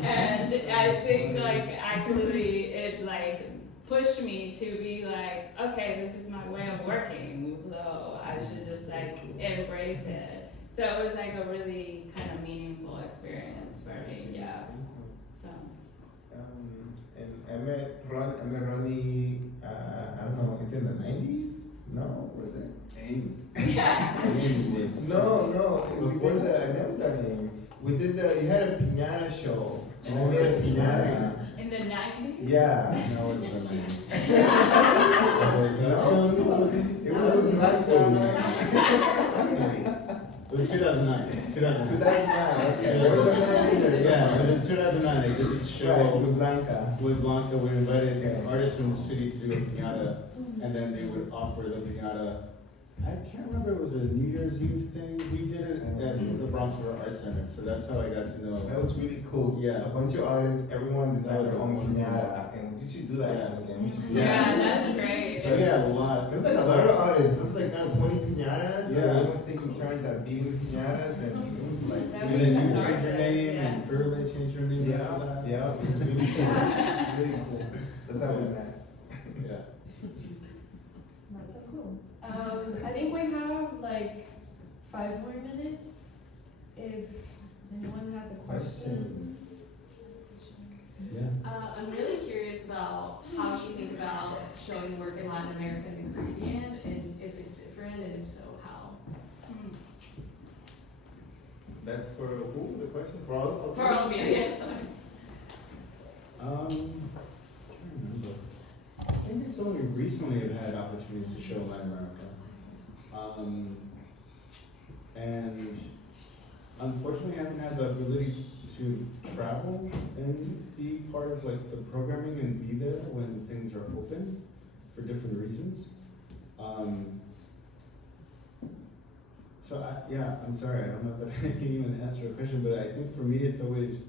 And I think like actually it like pushed me to be like, okay, this is my way of working. So I should just like embrace it. So it was like a really kind of meaningful experience for me, yeah. So. And I met Ronny, I don't know, it's in the 90s? No, was it? No, we did I never done him. We did you had a piñata show. And I made a piñata. In the 90s? Yeah. No, it was the 90s. It was in high school. It was 2009. 2009. 2009, okay. There was a 90s. Yeah, it was in 2009. I did this show Right, with Blanca. with Blanca. We invited artists from the city to do a piñata, and then they would offer the piñata. I can't remember, it was a New Year's Eve thing. We did it at the Bronx River Art Center, so that's how I got to know. That was really cool. Yeah. A bunch of artists, everyone designed their own Wonderful. piñata, and you should do that Yeah. again. We should do Yeah, that. that's great. So yeah, a lot. There's like a lot of artists. There's like kind of 20 piñatas. So Yeah. everyone's taking turns at beating piñatas, and it was like. That And would then be you changed catharsis, your name, yeah. and Furley changed your name after Yeah, that. yeah, it was really cool. Really cool. That's how we met. Yeah. That's so cool. I think we have like 5 more minutes. If anyone has a question. Yeah. I'm really curious about how you think about showing work in Latin America and the Caribbean, and if it's different, and if so, how? That's for who? The question? For all of For all of you, yeah, sorry. I'm trying to remember. I think it's only recently I've had opportunities to show Latin America. And unfortunately I haven't had the ability to travel and be part of like the programming and be there when things are open for different reasons. So yeah, I'm sorry, I don't know that I can even answer a question, but I think for me it's always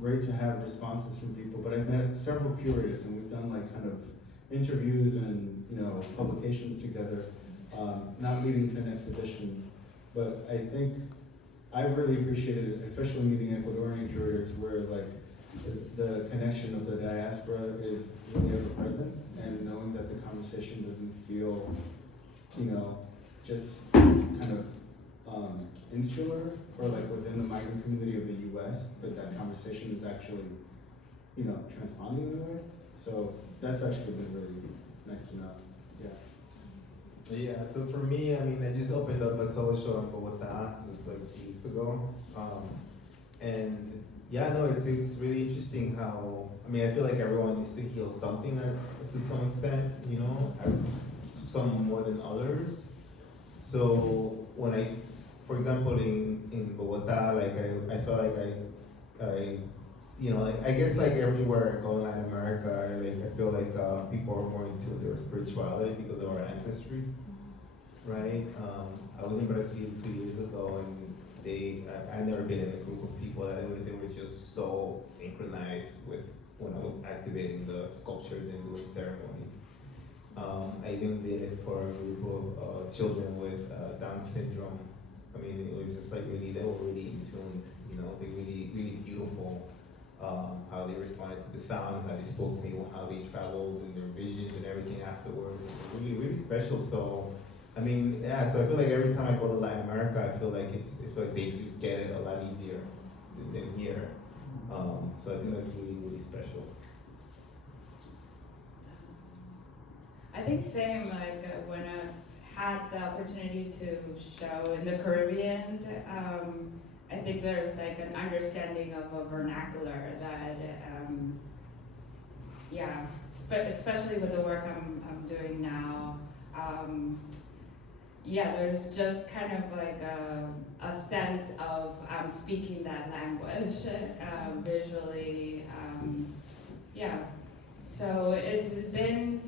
great to have responses from people. But I've met several curators and we've done like kind of interviews and publications together, not leading to an exhibition. But I think I've really appreciated it, especially meeting Ecuadorian curators where like the connection of the diaspora is really ever present, and knowing that the conversation doesn't feel, just kind of insular or like within the migrant community of the U.S., but that conversation is actually, transponding in a way. So that's actually been really nice to know. Yeah. Yeah, so for me, I mean, I just opened up a solo show in Bogota just like 2 weeks ago. And yeah, no, it's really interesting how, I mean, I feel like everyone needs to heal something to some extent, some more than others. So when for example, in Bogota, like I felt like I guess like everywhere I go in Latin America, I feel like people are more into their spirituality because of our ancestry, right? I was in Brazil 2 years ago, and I've never been in a group of people that they were just so synchronized with when I was activating the sculptures and doing ceremonies. I even did it for a group of children with Down syndrome. I mean, it was just like really, they were really in tune, you know, they really, really beautiful. How they responded to the sound, how they spoke to me, how they traveled and their visions and everything afterwards. Really, really special. So, I mean, yeah, so I feel like every time I go to Latin America, I feel like they just get it a lot easier than here. So I think that's really, really special. I think same, like when I had the opportunity to show in the Caribbean, I think there's like an understanding of a vernacular that, yeah, especially with the work I'm doing now, yeah, there's just kind of like a sense of speaking that language visually, yeah. So it's been,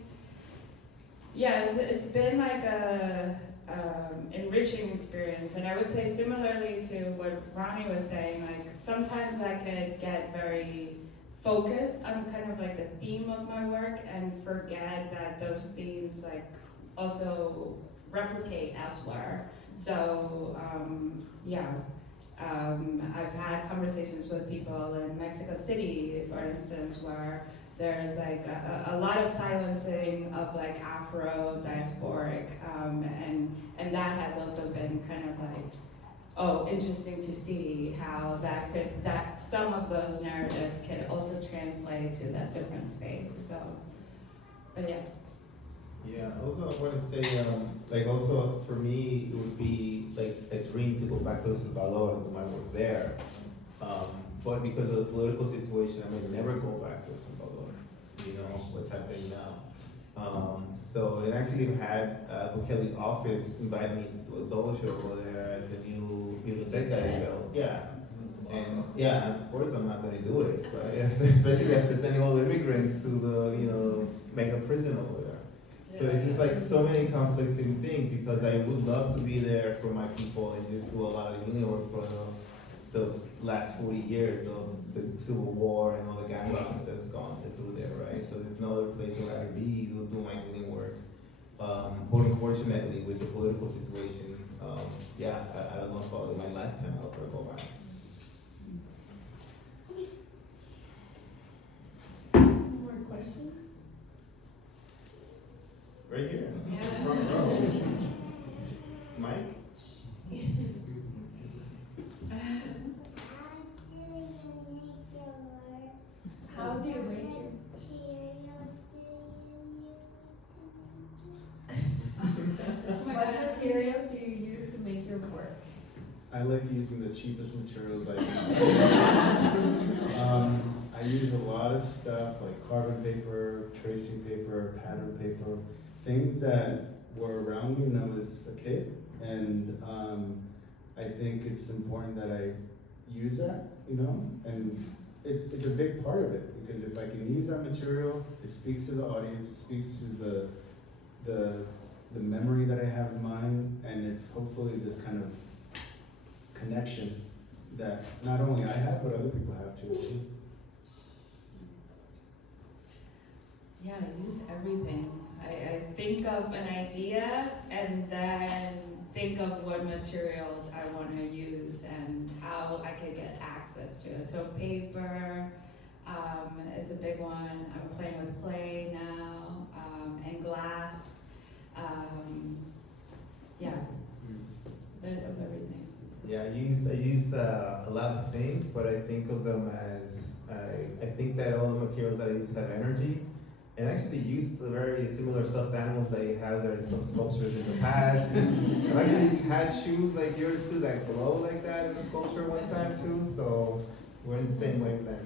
yeah, it's been like a enriching experience, and I would say similarly to what Ronnie was saying, like sometimes I could get very focused on kind of like the theme of my work and forget that those themes like also replicate elsewhere. So yeah, I've had conversations with people in Mexico City, for instance, where there's like a lot of silencing of like Afro diasporic, and that has also been kind of like, oh, interesting to see how that some of those narratives can also translate to that different space. So, but yeah. Yeah, also I want to say, like also for me, it would be like a dream to go back to El Salvador and do my work there. But because of the political situation, I may never go back to El Salvador, you know, what's happening now. So it actually had Bukele's office invite me to do a solo show over there at the new biblioteca they built. Yeah. And yeah, of course I'm not gonna do it, but especially after sending all the immigrants to the, you know, mega prison over there. So it's just like so many conflicting things, because I would love to be there for my people and just do a lot of union work for the last 40 years of the Civil War and all the gang violence that's gone through there, right? So there's no other place where I could be to do my union work. But unfortunately, with the political situation, yeah, I don't know if in my lifetime I'll ever go back. More questions? Right here. Yeah. Front row. Mike? How do you make your what materials do you use to make your work? I like using the cheapest materials I can. I use a lot of stuff like carbon paper, tracing paper, pattern paper, things that were around me when I was a kid, and I think it's important that I use that, you know, and it's a big part of it, because if I can use that material, it speaks to the audience, it speaks to the memory that I have in mind, and it's hopefully this kind of connection that not only I have, but other people have too. Yeah, I use everything. I think of an idea and then think of what materials I want to use and how I could get access to it. So paper is a big one. I'm playing with clay now, and glass. Yeah, a bit of everything. Yeah, I use a lot of things, but I think of them as, I think that all the materials that I use have energy. And actually use the very similar stuffed animals that you have there in some sculptures in the past. I've actually had shoes like yours too that glow like that in the sculpture one time too, so we're in the same wavelength.